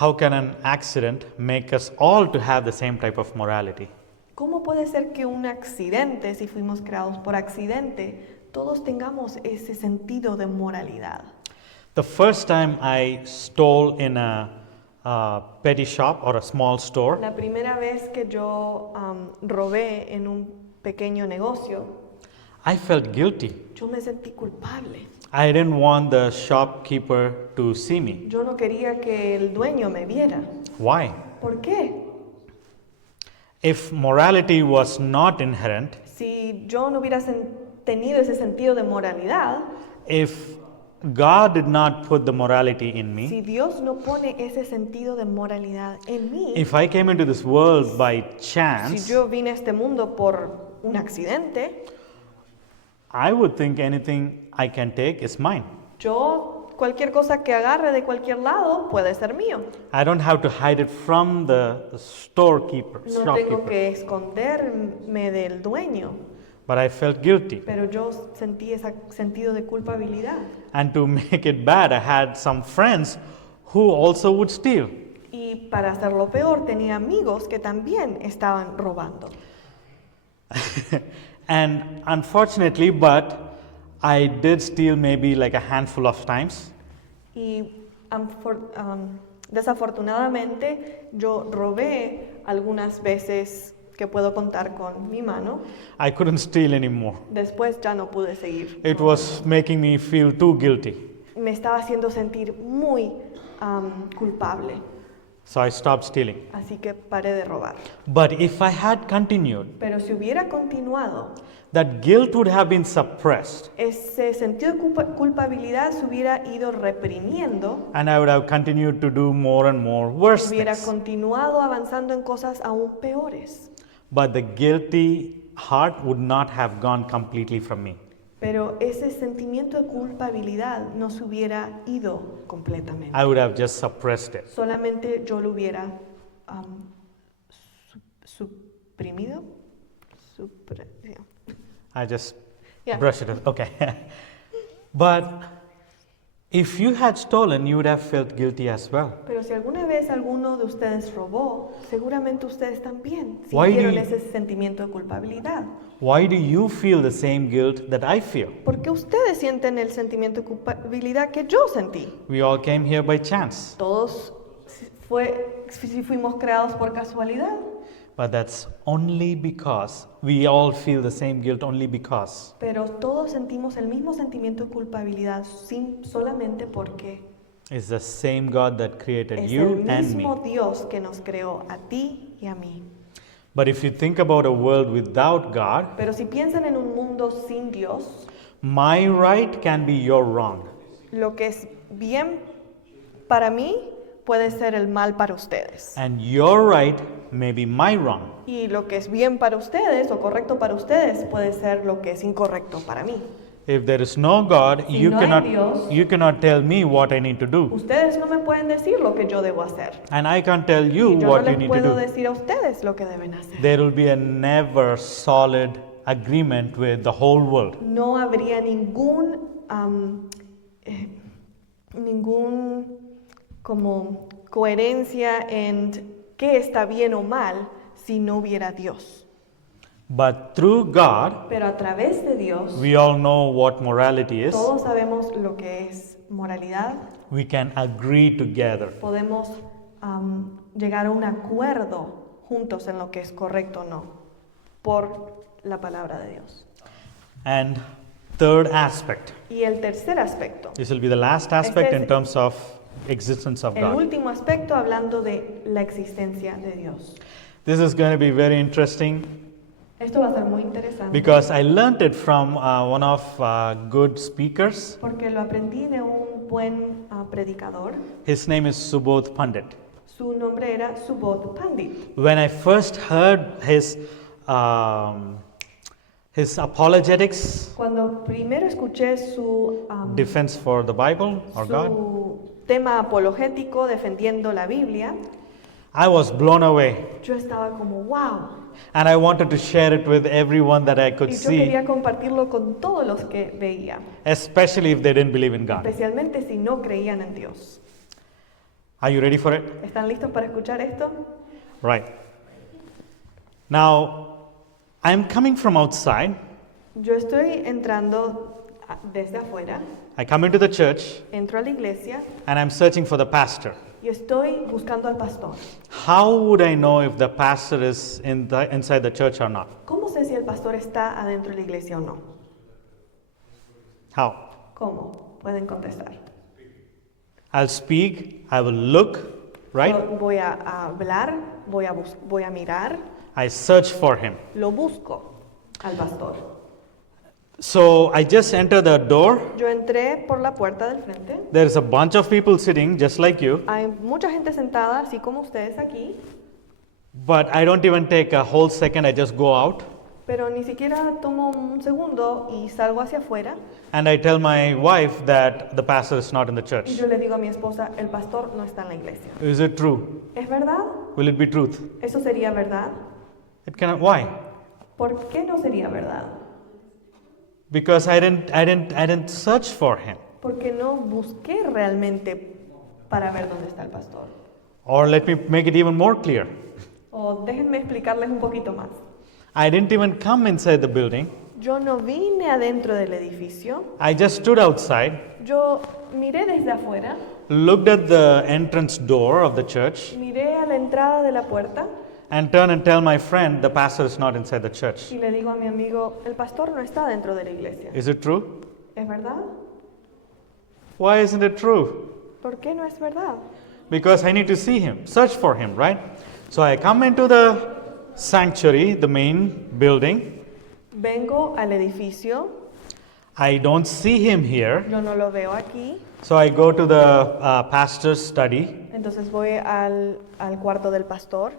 How can an accident make us all to have the same type of morality? ¿Cómo puede ser que un accidente, si fuimos creados por accidente, todos tengamos ese sentido de moralidad? The first time I stole in a petty shop or a small store, La primera vez que yo robé en un pequeño negocio, I felt guilty. yo me sentí culpable. I didn't want the shopkeeper to see me. Yo no quería que el dueño me viera. Why? ¿Por qué? If morality was not inherent, Si yo no hubiera tenido ese sentido de moralidad, if God did not put the morality in me, si Dios no pone ese sentido de moralidad en mí, if I came into this world by si chance, yo vine a este mundo por un accidente, I would think anything I can take is mine. cualquier cosa que agarre de cualquier lado puede ser mío. I don't have to hide it from the storekeeper, No tengo shopkeeper. que esconderme del dueño, But I felt guilty. pero yo sentí ese sentido de culpabilidad. And to make it bad, I had some friends who also would steal. Y para hacerlo peor, tenía amigos que también estaban robando. And unfortunately, but I did steal maybe like a handful of times. Y desafortunadamente yo robé algunas veces que puedo contar con mi mano. I couldn't steal anymore. Después ya no pude seguir. It was making me feel too guilty. Me estaba haciendo sentir muy culpable, So I stopped stealing. así que paré de robar. But if I had continued, Pero si hubiera continuado, that guilt would have been suppressed. ese sentido de culpabilidad se hubiera ido reprimiendo, And I would have continued to do more and more worse hubiera things. continuado avanzando en cosas aún peores. But the guilty heart would not have gone completely from me. Pero ese sentimiento de culpabilidad no se hubiera ido completamente. I would have just suppressed it. Solamente yo lo hubiera suprimido. Yeah. I just Yeah. brushed it off. Okay. But if you had stolen, you would have felt guilty as well. Pero si alguna vez alguno de ustedes robó, seguramente ustedes también Why do sintieron you- ese sentimiento de culpabilidad. Why do you feel the same guilt that I feel? Porque ustedes sienten el sentimiento de culpabilidad que yo sentí. We all came here by chance. Todos si fuimos creados por casualidad, But that's only because we all feel the same guilt only because pero todos sentimos el mismo sentimiento de culpabilidad solamente porque it's the same God that created es you el and me. mismo Dios que nos creó a ti y a mí. But if you think about a world without God, Pero si piensan en un mundo sin Dios, my right can be your wrong. lo que es bien para mí puede ser el mal para ustedes. And your right may be my wrong. Y lo que es bien para ustedes o correcto para ustedes puede ser lo que es incorrecto para mí. If there is no God, Si you no hay cannot Dios, you cannot tell me what I need to do. Ustedes no me pueden decir lo que yo debo hacer. And I can't tell you Y yo no what you les need to puedo do. decir a ustedes lo que deben hacer. There will be a never solid agreement with the whole world. No habría ningún como coherencia en qué está bien o mal si no hubiera Dios. But through God, Pero a través de Dios, we all know what morality is. todos sabemos lo que es moralidad. We can agree together. Podemos llegar a un acuerdo juntos en lo que es correcto o no, por la palabra de Dios. And third aspect. Y el tercer aspecto, This will be the last aspect Este es in terms of existence of el God. último aspecto hablando de la existencia de Dios. This is going to be very interesting Esto va a ser muy interesante because I learned it from one of good speakers. porque lo aprendí de un buen predicador. His name is Subodh Pandit. Su nombre era Subodh Pandit. When I first heard his apologetics, Cuando primero escuché su defense for the Bible or God, su tema apologético defendiendo la Biblia, I was blown away. yo estaba como, wow. And I wanted to share it with everyone that I could Y yo see, quería compartirlo con todos los que veía, especially if they didn't believe in God. especialmente si no creían en Dios. Are you ready for it? ¿Están listos para escuchar esto? Right. Now, I'm coming from outside. Yo estoy entrando desde afuera, I come into the church entro a la iglesia and I'm searching for the pastor. y estoy buscando al pastor. How would I know if the pastor is inside the church or not? ¿Cómo sé si el pastor está adentro de la iglesia o no? How? ¿Cómo? Pueden contestar. I'll speak, I will look, right? Yo voy a hablar, voy a mirar, I search for him. lo busco. al pastor. So I just enter the door. Yo entré por la puerta del frente. There's a bunch of people sitting just like you, Hay mucha gente sentada, así como ustedes aquí, but I don't even take a whole second. I just go out pero ni siquiera tomo un segundo y salgo hacia afuera and I tell my wife that the pastor is not in the y church. yo le digo a mi esposa, el pastor no está en la iglesia. Is it true? ¿Es verdad? Will it be truth? ¿Eso sería verdad? It cannot. Why? ¿Por qué no sería verdad? Because I didn't search for him. Porque no busqué realmente para ver dónde está el pastor. Or let me make it even more clear. O déjenme explicarles un poquito más. I didn't even come inside the building. Yo no vine adentro del edificio. I just stood outside, Yo miré desde afuera, looked at the entrance door of the church, miré a la entrada de la puerta and turn and tell my friend the pastor is not inside the church. y le digo a mi amigo, el pastor no está dentro de la iglesia. Is it true? ¿Es verdad? Why isn't it true? ¿Por qué no es verdad? Because I need to see him, search for him, right? So I come into the sanctuary, the main building. Vengo al edificio, I don't see him here. yo no lo veo aquí, So I go to the pastor's study, entonces voy al cuarto del pastor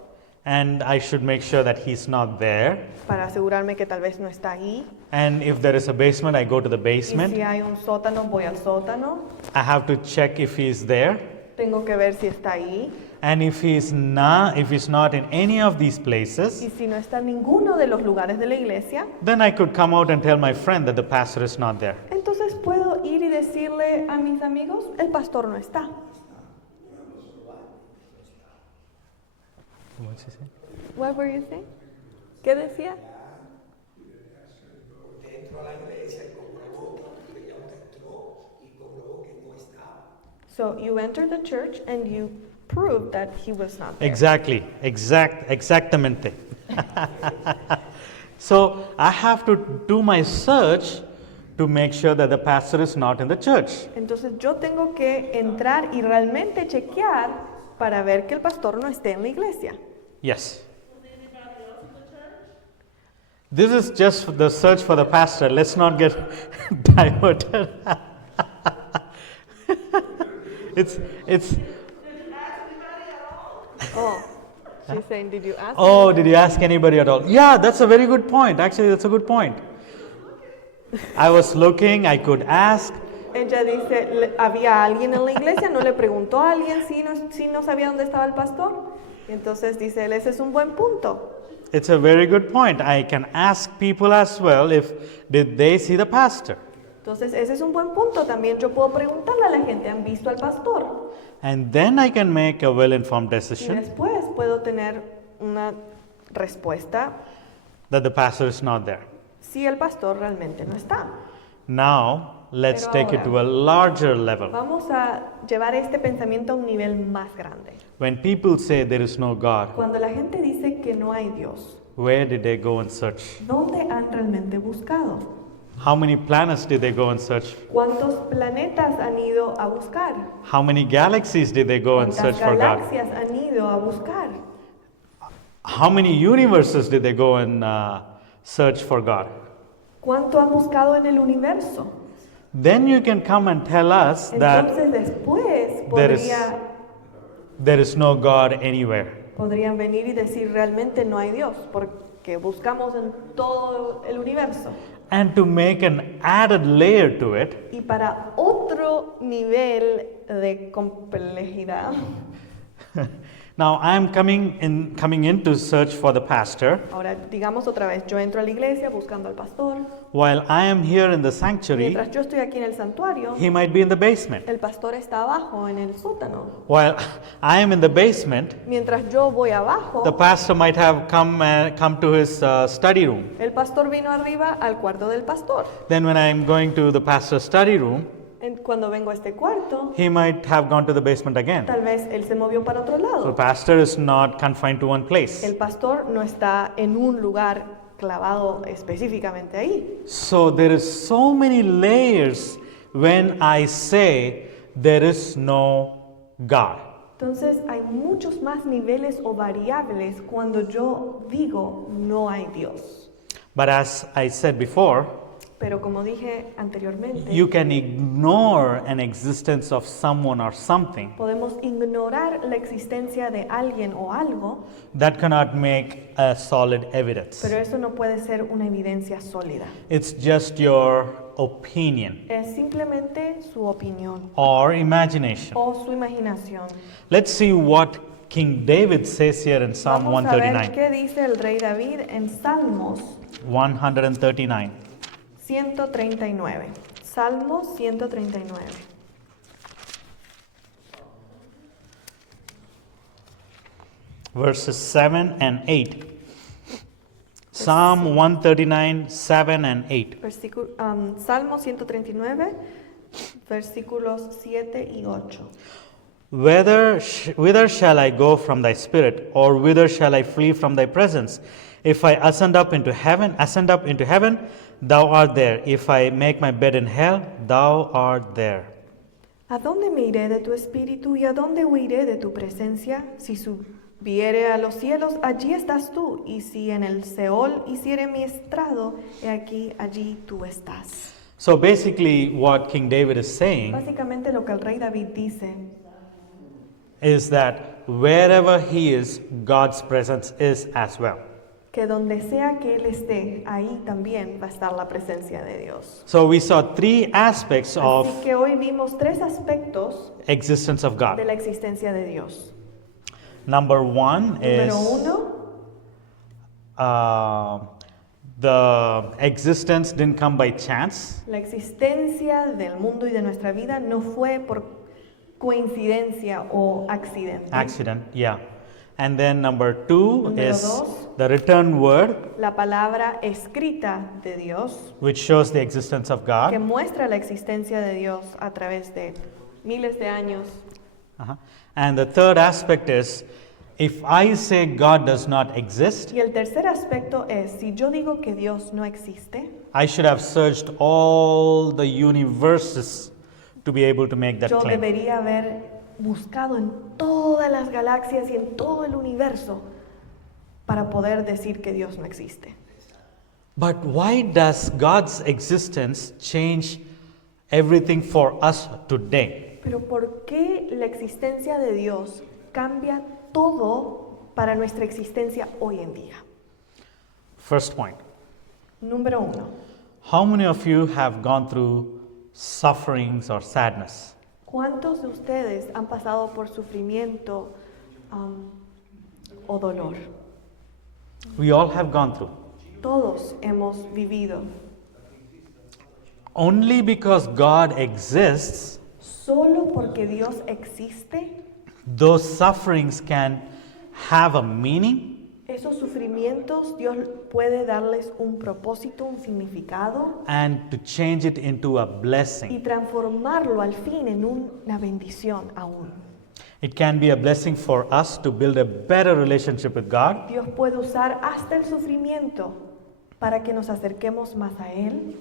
and I should make sure that he's not there. para asegurarme que tal vez no está ahí. And if there is a basement, I go to the Y basement. si hay un sótano, voy al sótano. I have to check if he's there. Tengo que ver si está ahí. And if he's not in any of these Y places, si no está en ninguno de los lugares de la iglesia, then I could come out and tell my friend that the pastor is not there. entonces puedo ir y decirle a mis amigos, el pastor no está. What were you saying? ¿Qué decía? So you entered the church and you proved that he was not there. Exactamente. So I have to do my search to make sure that the pastor is not in the church. Entonces yo tengo que entrar y realmente chequear para ver que el pastor no esté en la iglesia. Yes. This is just the search for the pastor. Let's not get diverted. it's Oh, she's saying, did you ask? Oh, did you ask anybody at all? Yeah, that's a very good point. Actually, that's a good point. I was looking, I could ask. Ella dice, había alguien en la iglesia, no le preguntó a alguien si no sabía dónde estaba el pastor. Y entonces dice él, ese es un buen punto. It's a very good point. I can ask people as well if did they see the pastor. Entonces ese es un buen punto. También yo puedo preguntarle a la gente, ¿han visto al pastor? And then I can make a well-informed Y decision después puedo tener una respuesta that the pastor is not there. si el pastor realmente no está. Now, let's Pero take it ahora- to a larger level. Vamos a llevar este pensamiento a un nivel más grande. When people say there is no God, Cuando la gente dice que no hay Dios, where did they go and search? ¿dónde han realmente buscado? How many planets did they go and search? ¿Cuántos planetas han ido a buscar? How many galaxies did they go and ¿Cuántas search for God? galaxias han ido a buscar? How many universes did they go and search for God? ¿Cuánto han buscado en el universo? Then you can come and tell us that Entonces después there is no God anywhere. podrían venir y decir realmente no hay Dios, porque buscamos en todo el universo. And to make an added layer to it, Y para otro nivel de complejidad, now I am coming in to search for the pastor, ahora digamos otra vez, yo entro a la iglesia buscando al pastor, while I am here in the sanctuary, mientras yo estoy aquí en el santuario, he might be in the basement. el pastor está abajo en el sótano. While I am in the basement, Mientras yo voy abajo, the pastor might have come to his study room. el pastor vino arriba al cuarto del pastor. Then when I am going to the pastor's study room, Cuando vengo a este cuarto, he might have gone to the basement again. tal vez él se movió para otro So the lado. pastor is not confined to one place. El pastor no está en un lugar clavado específicamente ahí. So there is so many layers when I say there is no God. Entonces hay muchos más niveles o variables cuando yo digo no hay Dios. But as I said before, Pero como dije anteriormente, you can ignore an existence of someone or something. podemos ignorar la existencia de alguien o algo, That cannot make a solid evidence. pero eso no puede ser una evidencia sólida. It's just your opinion Es simplemente su opinión or imagination. o su imaginación. Let's see what King David says here in Psalm Vamos a ver 139. qué dice el rey David en Salmos 139. 139. Salmos 139. Verses 7 and 8. Psalm 139, 7 and 8. Salmo 139, versículos 7 y 8. Whither shall I go from thy spirit, or whither shall I flee from thy presence? If I ascend up into heaven, thou art there. If I make my bed in hell, thou art there. ¿A dónde me iré de tu espíritu y a dónde huiré de tu presencia? Si subiere a los cielos, allí estás tú, y si en el Seol hiciere mi estrado, he aquí, allí tú estás. So basically, what King David is saying Básicamente lo que el rey David dice is that wherever he is, God's presence is as well. que donde sea que él esté, ahí también va a estar la presencia de Dios. So we saw three aspects of Así que hoy vimos tres aspectos existence of de God. la existencia de Dios. Number one is Número uno, the existence didn't come by chance. la existencia del mundo y de nuestra vida no fue por coincidencia o accidente. Accident, yeah. And then number two Número is dos. the written word, La palabra escrita de Dios, which shows the existence of que God. muestra la existencia de Dios a través de miles de años. Uh-huh. And the third aspect is if I say God does not exist, Y el tercer aspecto es, si yo digo que Dios no existe, I should have searched all the universes to be able to make that yo claim. debería haber buscado en todas las galaxias y en todo el universo para poder decir que Dios no existe. But why does God's existence change everything for us today? Pero ¿por qué la existencia de Dios cambia todo para nuestra existencia hoy en día? First point. Número uno, How many of you have gone through sufferings or sadness? ¿cuántos de ustedes han pasado por sufrimiento o dolor? We all have gone through. Todos hemos vivido. Only because God exists, Solo porque Dios existe, those sufferings can have a meaning esos sufrimientos Dios puede darles un propósito, un significado and to change it into a y blessing. transformarlo al fin en una bendición aún. It can be a blessing for us to build a better relationship with God. Dios puede usar hasta el sufrimiento para que nos acerquemos más a Él.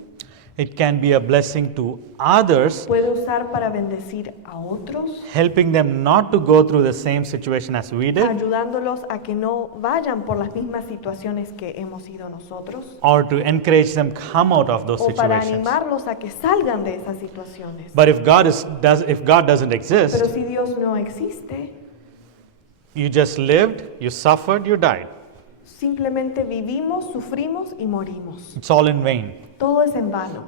It can be a blessing to others, Puede usar para bendecir a otros, helping them not to go through the same situation as we did, ayudándolos a que no vayan por las mismas situaciones que hemos ido nosotros, or to encourage them come out of those o para situations. animarlos a que salgan de esas situaciones. But if God doesn't Pero exist, si Dios no existe, you just lived, you suffered, you died. simplemente vivimos, sufrimos y morimos. It's all in vain. Todo es en vano.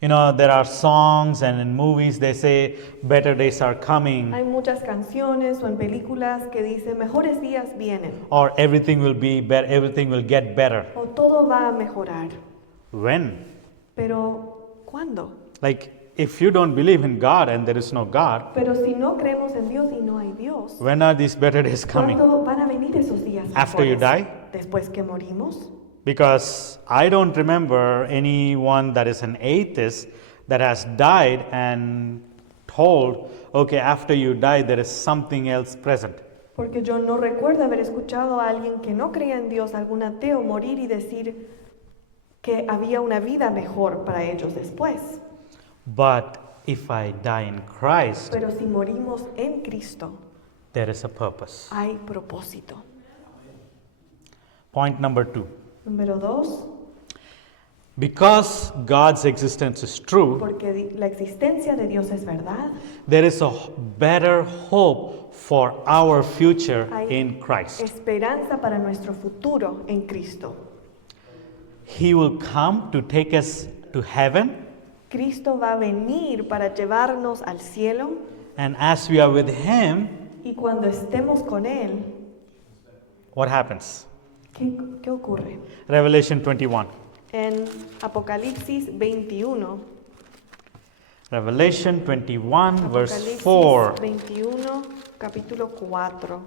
You know, there are songs and in movies they say better days are coming, Hay muchas canciones o en películas que dicen mejores días vienen or everything will be better, everything will get better. o todo va a mejorar. When? Pero ¿cuándo? Like, if you don't believe in God and there is no God, Pero si no creemos en Dios y no hay Dios, when are these better days coming? ¿cuándo van a venir esos días After you mejores? die? Después que morimos. Because I don't remember anyone that is an atheist that has died and told, okay, after you die, there is something else present. Porque yo no recuerdo haber escuchado a alguien que no creía en Dios, algún ateo, morir y decir que había una vida mejor para ellos después. But if I die in Christ, Pero si morimos en Cristo, there is a purpose. hay propósito. Point number 2. Número 2, Because God's existence is true, porque la existencia de Dios es verdad, there is a better hope for our future hay in Christ. esperanza para nuestro futuro en Cristo. He will come to take us to heaven, Cristo va a venir para llevarnos al cielo and as we are with Him, y cuando estemos con Él, what happens? ¿qué ocurre? Revelation 21. En Apocalipsis 21, Revelation 21, verse Apocalipsis 4. 21, capítulo 4.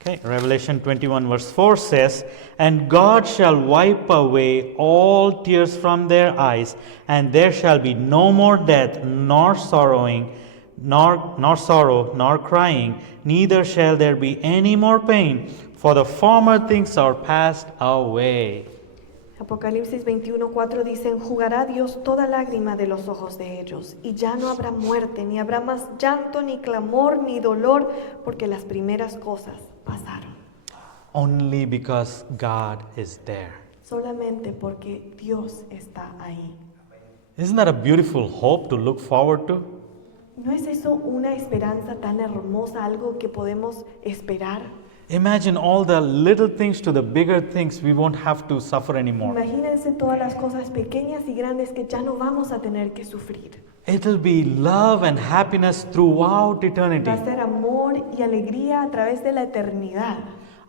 Okay, Revelation 21, verse 4 says, And God shall wipe away all tears from their eyes, and there shall be no more death, nor sorrow, nor crying, neither shall there be any more pain, for the former things are passed away. Apocalipsis 21:4 dice, enjugará Dios toda lágrima de los ojos de ellos, y ya no habrá muerte, ni habrá más llanto, ni clamor, ni dolor, porque las primeras cosas pasaron. Only because God is there. Solamente porque Dios está ahí. Isn't that a beautiful hope to look forward to? ¿No es eso una esperanza tan hermosa, algo que podemos esperar? Imagine all the little things to the bigger things, we won't have to suffer anymore. Imagínense todas las cosas pequeñas y grandes que ya no vamos a tener que sufrir. It'll be love and happiness throughout eternity. Va a ser amor y alegría a través de la eternidad.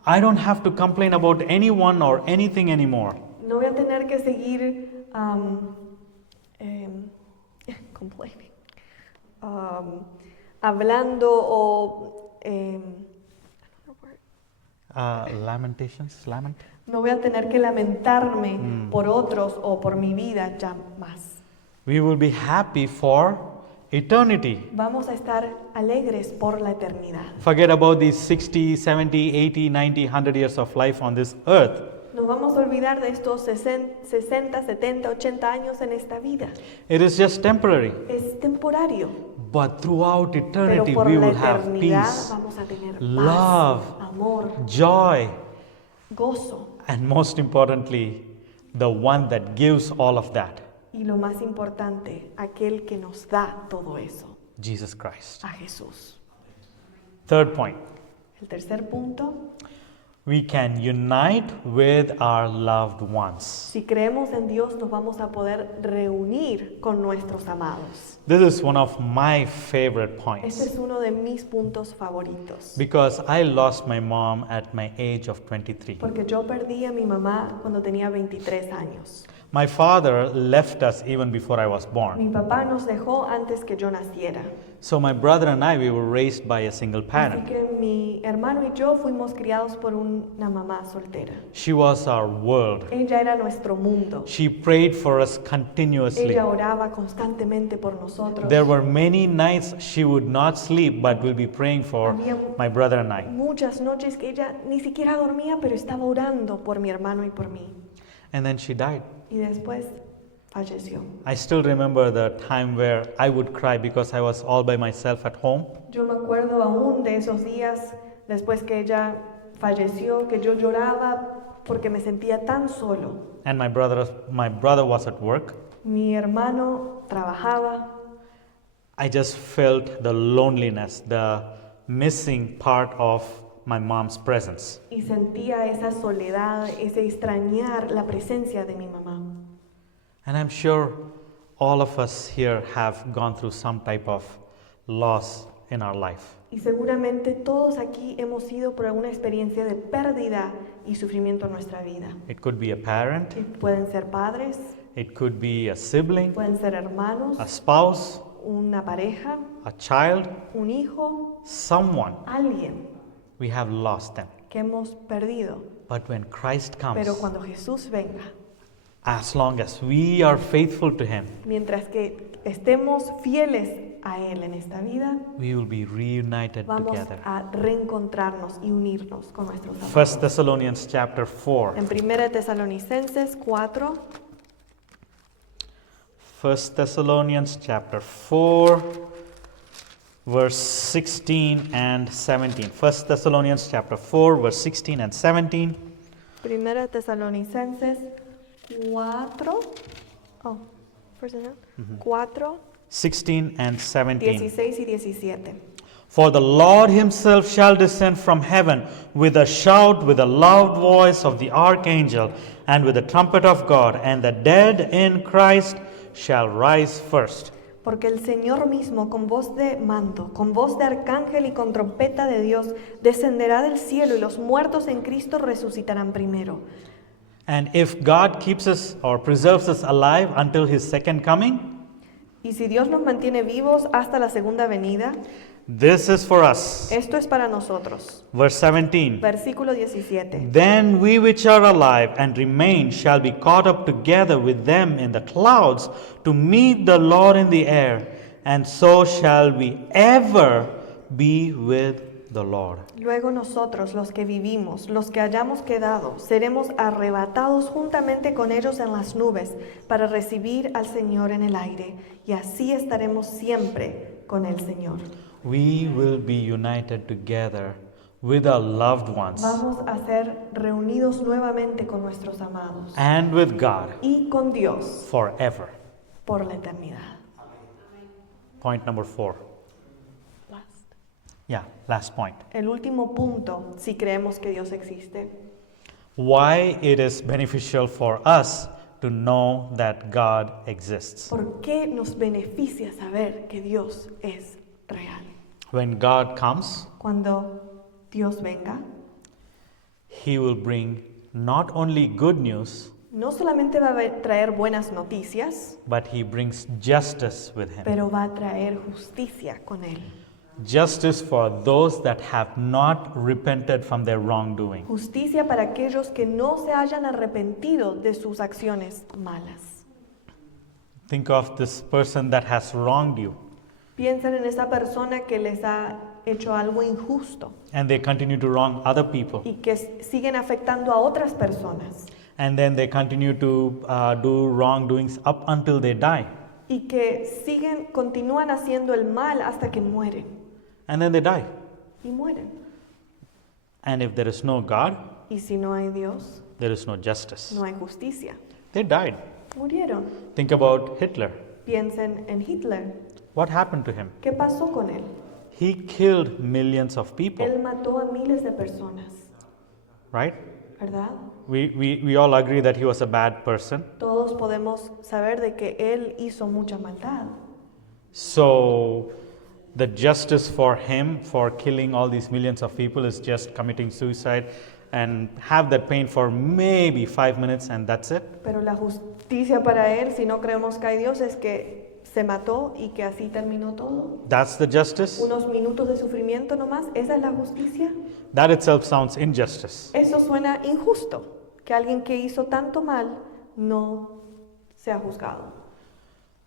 I don't have to complain about anyone or anything anymore. No voy a tener que seguir complaining, hablando o Lamentations, lament. no voy a tener que lamentarme por otros o por mi vida ya más. We will be happy for eternity. Vamos a estar alegres por la eternidad. Forget about these 60, 70, 80, 90, 100 years of life on this earth. Nos vamos a olvidar de estos 60, 70, 80 años en esta vida. It is just temporary. Es temporario, But throughout pero eternity, por we la will have eternidad peace, vamos a tener love, paz, amor, joy, gozo. and most importantly, the one that gives all of that, Y lo más importante, aquel que nos da todo eso, Jesus Christ. a Jesús. Third point, El tercer punto, we can unite with our loved ones. si creemos en Dios nos vamos a poder reunir con nuestros amados. This is one of my favorite Este points es uno de mis puntos favoritos. because I lost my mom at my age of 23. Porque yo perdí a mi mamá cuando tenía 23 años. My father left us even before I was born. Mi papá nos dejó antes que yo naciera. So my brother and I, we were raised by a single Así parent. que mi hermano y yo fuimos criados por una mamá soltera. She was our world. Ella era nuestro mundo. She prayed for us continuously. Ella oraba constantemente por nosotros. There were many nights she would not sleep but will be praying for my brother and I. Muchas noches que ella ni siquiera dormía, pero estaba orando por mi hermano y por mí. And then she died. Y después falleció. I still remember the time where I would cry because I was all by myself at home. Yo me acuerdo aún de esos días después que ella falleció, que yo lloraba porque me sentía tan solo. And my brother was at work. Mi hermano trabajaba. I just felt the loneliness, the missing part of my mom's presence. Y sentía esa soledad, ese extrañar la presencia de mi mamá. And I'm sure all of us here have gone through some type of loss in our life. Y seguramente todos aquí hemos ido por alguna experiencia de pérdida y sufrimiento en nuestra vida. It could be a parent, Y pueden ser padres, it could be a sibling, pueden ser hermanos, a spouse, una pareja, a child, un hijo, someone. alguien We have lost them. que hemos perdido. But when Christ comes, Pero cuando Jesús venga, as long as we are faithful to Him, mientras que estemos fieles a Él en esta vida, we will be reunited vamos together. a reencontrarnos y unirnos con nuestros 1 amados. Thessalonians chapter 4. En 1 Tesalonicenses 4, 1 Thessalonians chapter 4, verse 16 and 17. 1 Thessalonians chapter 4, verse 16 and 17. Primera Tesalonicenses 4. Oh, first and second. 4, 16 and 17. 16 y 17. For the Lord himself shall descend from heaven with a shout, with a loud voice of the archangel, and with the trumpet of God, and the dead in Christ shall rise first. Porque el Señor mismo, con voz de mando, con voz de arcángel y con trompeta de Dios, descenderá del cielo y los muertos en Cristo resucitarán primero. And if God keeps us or preserves us alive until his second coming, Y si Dios nos mantiene vivos hasta la segunda venida, this is for us. esto es para nosotros. Verse 17. Versículo 17. Then we which are alive and remain shall be caught up together with them in the clouds to meet the Lord in the air, and so shall we ever be with the Lord. Luego nosotros, los que vivimos, los que hayamos quedado, seremos arrebatados juntamente con ellos en las nubes para recibir al Señor en el aire, y así estaremos siempre con el Señor. We will be united together with our loved ones Vamos a ser reunidos nuevamente con nuestros amados and with God y con Dios forever. por la eternidad. Point number 4. Yeah, last point. El último punto, si creemos que Dios existe, Why it is beneficial for us to know that God exists. ¿por qué nos beneficia saber que Dios es real? When God comes, Cuando Dios venga, he will bring not only good news, no solamente va a traer buenas noticias, but he brings justice with him. pero va a traer justicia con él. Justice for those that have not repented from their wrongdoing. Justicia para aquellos que no se hayan arrepentido de sus acciones malas. Think of this person that has wronged you, Piensen en esa persona que les ha hecho algo injusto and they continue to wrong other people, y que siguen afectando a otras personas and then they continue to do wrongdoings up until they die, y que continúan haciendo el mal hasta que mueren and then they die. y mueren. And if there is no God, Y si no hay Dios, there is no justice. no hay justicia. They died. Murieron. Think about Hitler. Piensen en Hitler. What happened to him? ¿Qué pasó con él? He killed millions of people, Él mató a miles de personas, right? ¿verdad? We all agree that he was a bad person. Todos podemos saber de que él hizo mucha maldad. So the justice for him for killing all these millions of people is just committing suicide and have that pain for maybe 5 minutes and that's it. Pero la justicia para él, si no creemos que hay Dios, es que se mató y que así terminó todo. That's the justice. Unos minutos de sufrimiento nomás, ¿esa es la justicia? That itself sounds injustice. Eso suena injusto, que alguien que hizo tanto mal no sea juzgado.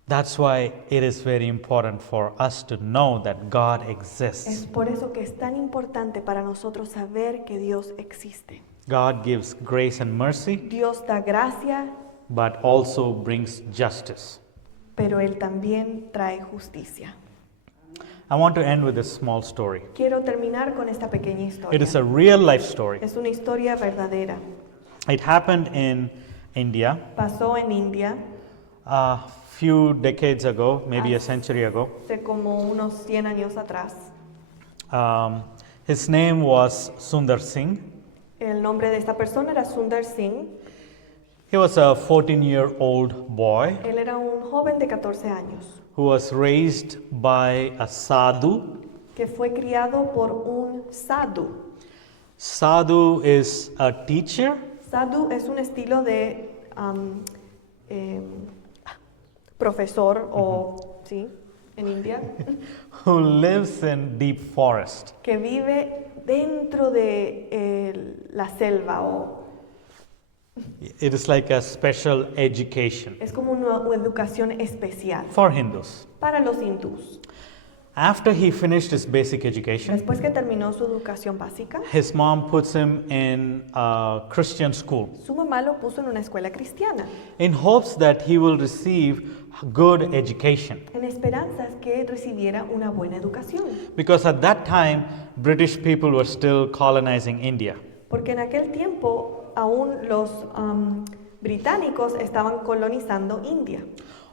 That's why it is very important for us to know that God Es exists. por eso que es tan importante para nosotros saber que Dios existe. God gives grace and mercy, Dios da gracia, but also brings justice. pero Él también trae justicia. I want to end with a small story. Quiero terminar con esta pequeña historia. It is a real life story. Es una historia verdadera. It happened in India Pasó en India a few decades ago, maybe a century ago. hace como unos 100 años atrás. His name was Sundar Singh. El nombre de esta persona era Sundar Singh. He was a 14-year-old boy Él era un joven de 14 años who was raised by a sadhu. que fue criado por un sadhu. Sadhu is a teacher Sadhu es un estilo de profesor o sí, en India, who lives in deep forest. que vive dentro de la selva o It is like a special education es como una educación especial for Hindus. para los hindús. After he finished his basic education, Después que terminó su educación básica, his mom puts him in a Christian school su mamá lo puso en una escuela cristiana, in hopes that he will receive good education. en esperanzas que recibiera una buena educación. Because at that time, British people were still colonizing India. Porque en aquel tiempo aún los británicos estaban colonizando India.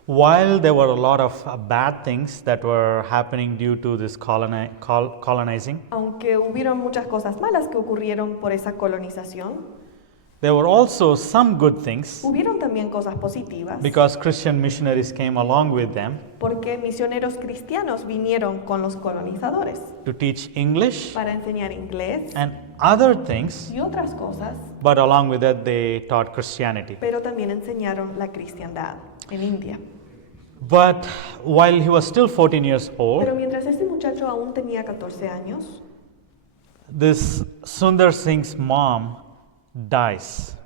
While there were a lot of bad things that were happening due to this colonizing, Aunque hubieron muchas cosas malas que ocurrieron por esa colonización, there were also some good things hubieron también cosas positivas, because Christian missionaries came along with them porque misioneros cristianos vinieron con los colonizadores to teach English para enseñar inglés and other things, y otras cosas, but along with that they taught Christianity. pero también enseñaron la cristiandad en India. But while he was still 14 years Pero old, mientras este muchacho aún tenía 14 años, this Sundar Singh's mom dies.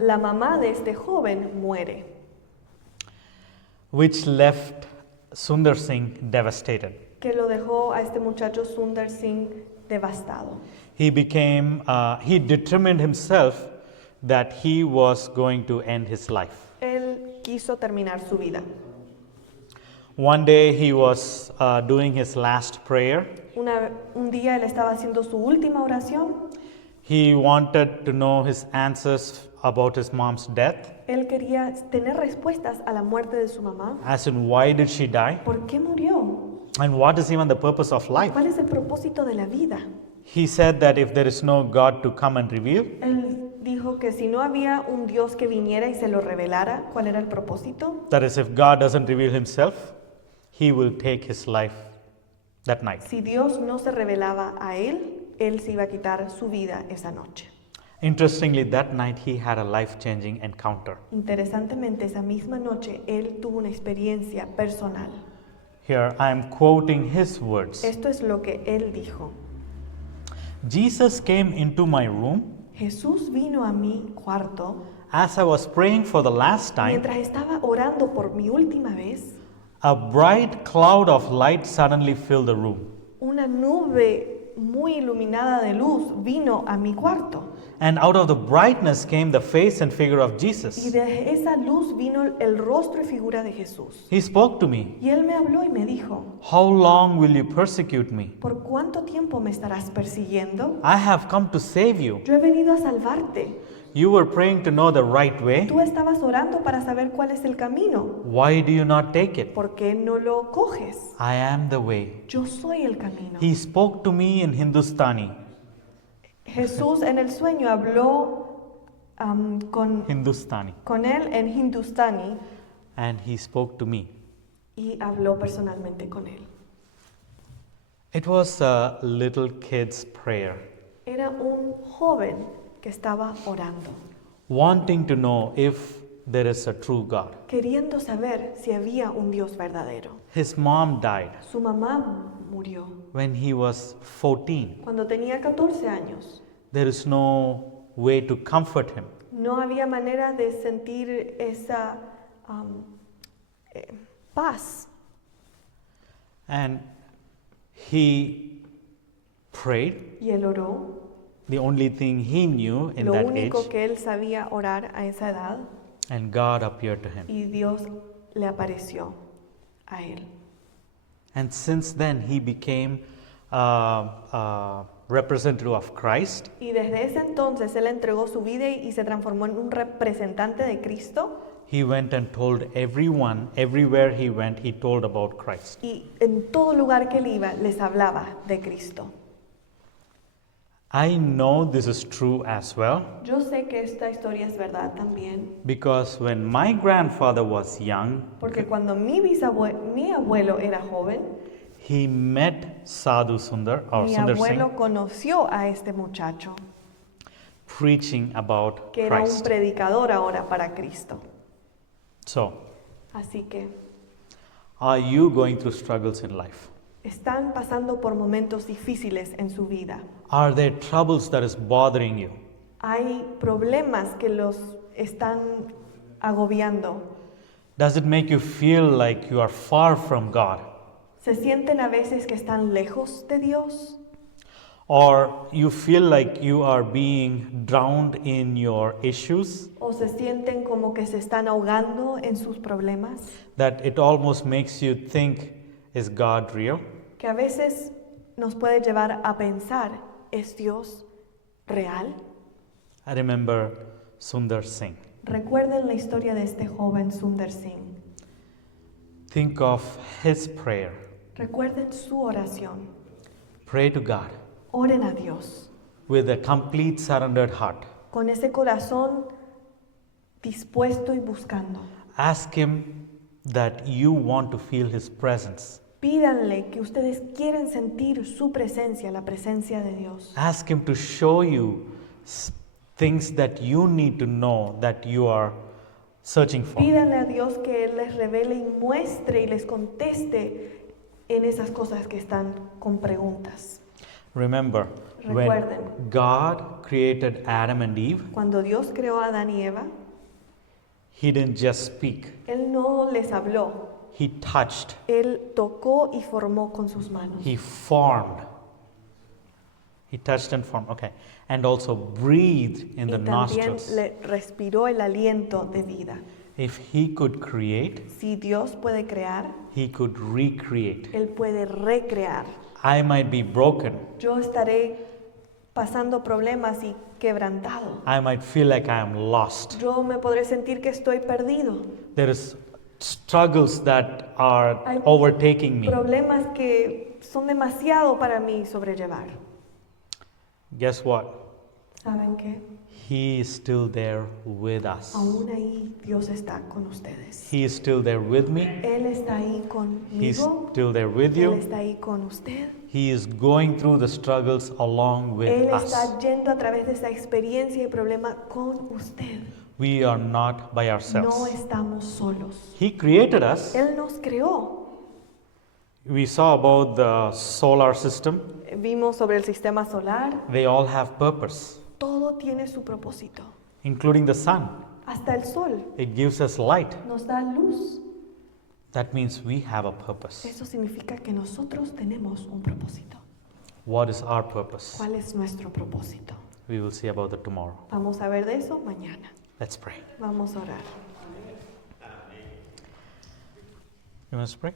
la mamá de este joven muere, Which left Sundar Singh devastated. que lo dejó a este muchacho Sundar Singh devastado. He determined himself that he was going to end his life. Él quiso terminar su vida. One day he was doing his last prayer. Un día él estaba haciendo su última oración. He wanted to know his answers about his mom's death, Él quería tener respuestas a la muerte de su mamá. as in why did she die ¿Por qué murió? and what is even the purpose of life. ¿Cuál es el propósito de la vida? He said that if there is no God to come and reveal, Él dijo que si no había un Dios que viniera y se lo revelara, ¿cuál era el propósito? that is, if God doesn't reveal himself, he will take his life that night. Si Dios no se revelaba a él, él se iba a quitar su vida esa noche. Interestingly, that night he had a life-changing encounter. Interesantemente, esa misma noche él tuvo una experiencia personal. Here I am quoting his words. Esto es lo que él dijo. Jesus came into my room Jesús vino a mi cuarto as I was praying for the last time. mientras estaba orando por mi última vez. A bright cloud of light suddenly filled the room, Una nube muy iluminada de luz vino a mi cuarto and out of the brightness came the face and figure of y Jesus. de esa luz vino el rostro y figura de Jesús. He spoke to me. Y él me habló y me dijo, How long will you persecute me? ¿por cuánto tiempo me estarás persiguiendo? I have come to save you. Yo he venido a salvarte. You were praying to know the right way. Tú estabas orando para saber cuál es el camino. Why do you not take it? ¿Por qué no lo coges? I am the way. Yo soy el camino. He spoke to me in Hindustani. Jesús en el sueño habló Hindustani. con él en hindustani And he spoke to me. y habló personalmente con él. It was a little kid's prayer, Era un joven que estaba orando, wanting to know if there is a true God. queriendo saber si había un Dios verdadero. His mom died Su mamá murió when he was 14. cuando tenía 14 años. There is no way to comfort him. No había manera de sentir esa paz. And he prayed, Y él oró. the only thing he knew in Lo that único age, que él sabía orar a esa edad, and God appeared to him. y Dios le apareció a él. And since then, he became a representative of Christ. Y desde ese entonces él entregó su vida y se transformó en un representante de Cristo. He went and told everyone, everywhere he went, he told about Christ. Y en todo lugar que él iba les hablaba de Cristo. I know this is true as well Yo sé que esta historia es verdad también, because when my grandfather was young, porque cuando mi abuelo era joven, he met Sadhu Sundar or mi Sundar abuelo Singh conoció a este muchacho, preaching about que era un Christ. predicador ahora para Cristo. So, Así que are you going through struggles in life? están pasando por momentos difíciles en su vida. Are there troubles that is bothering you? Hay problemas que los están agobiando. Does it make you feel like you are far from God? ¿Se sienten a veces que están lejos de Dios? Or you feel like you are being drowned in your issues? ¿O se sienten como que se están ahogando en sus problemas? That it almost makes you think, is God real? Que a veces nos puede llevar a pensar, es Dios real? I remember Sundar Singh. Recuerden la historia de este joven Sundar Singh. Think of his prayer. Recuerden su oración. Pray to God Oren a Dios with a complete surrendered heart. con ese corazón dispuesto y buscando. Ask Him that you want to feel His presence. Pídanle que ustedes quieren sentir su presencia, la presencia de Dios. Ask Him to show you things that you need to know that you are searching for. Pídanle a Dios que Él les revele y muestre y les conteste en esas cosas que están con preguntas. Remember, when Recuerden. God created Adam and Eve, Cuando Dios creó a Adán y Eva, He didn't just speak, Él no les habló, He touched, Él tocó y formó con sus manos. He formed. He touched and formed, okay. And also breathed in Y the también nostrils. le respiró el aliento de vida. If He could create, Si Dios puede crear, He could recreate. Él puede recrear. I might be broken. Yo estaré pasando problemas y quebrantado. I might feel like I am lost. Yo me podré sentir que estoy perdido. There is struggles that are Hay overtaking me. Problemas que son demasiado para mí sobrellevar. Guess what? ¿Saben qué? He is still there with us. Aún ahí Dios está con ustedes. He is still there with me. Él está ahí He's conmigo. still there with Él you. está ahí con usted. He is going through the struggles along with Él us. está yendo a través de esa experiencia y problema con usted. We are not by No ourselves. estamos solos. He created us. Él nos creó. We saw about the solar system. Vimos sobre el sistema solar. They all have purpose, Todo tiene su propósito. including the sun. Hasta el sol It gives us light. nos da luz. That means we have a purpose. Eso significa que nosotros tenemos un propósito. What is our purpose? ¿Cuál es nuestro propósito? We will see about that tomorrow. Vamos a ver de eso mañana. Let's pray. Vamos a orar. You want us to pray?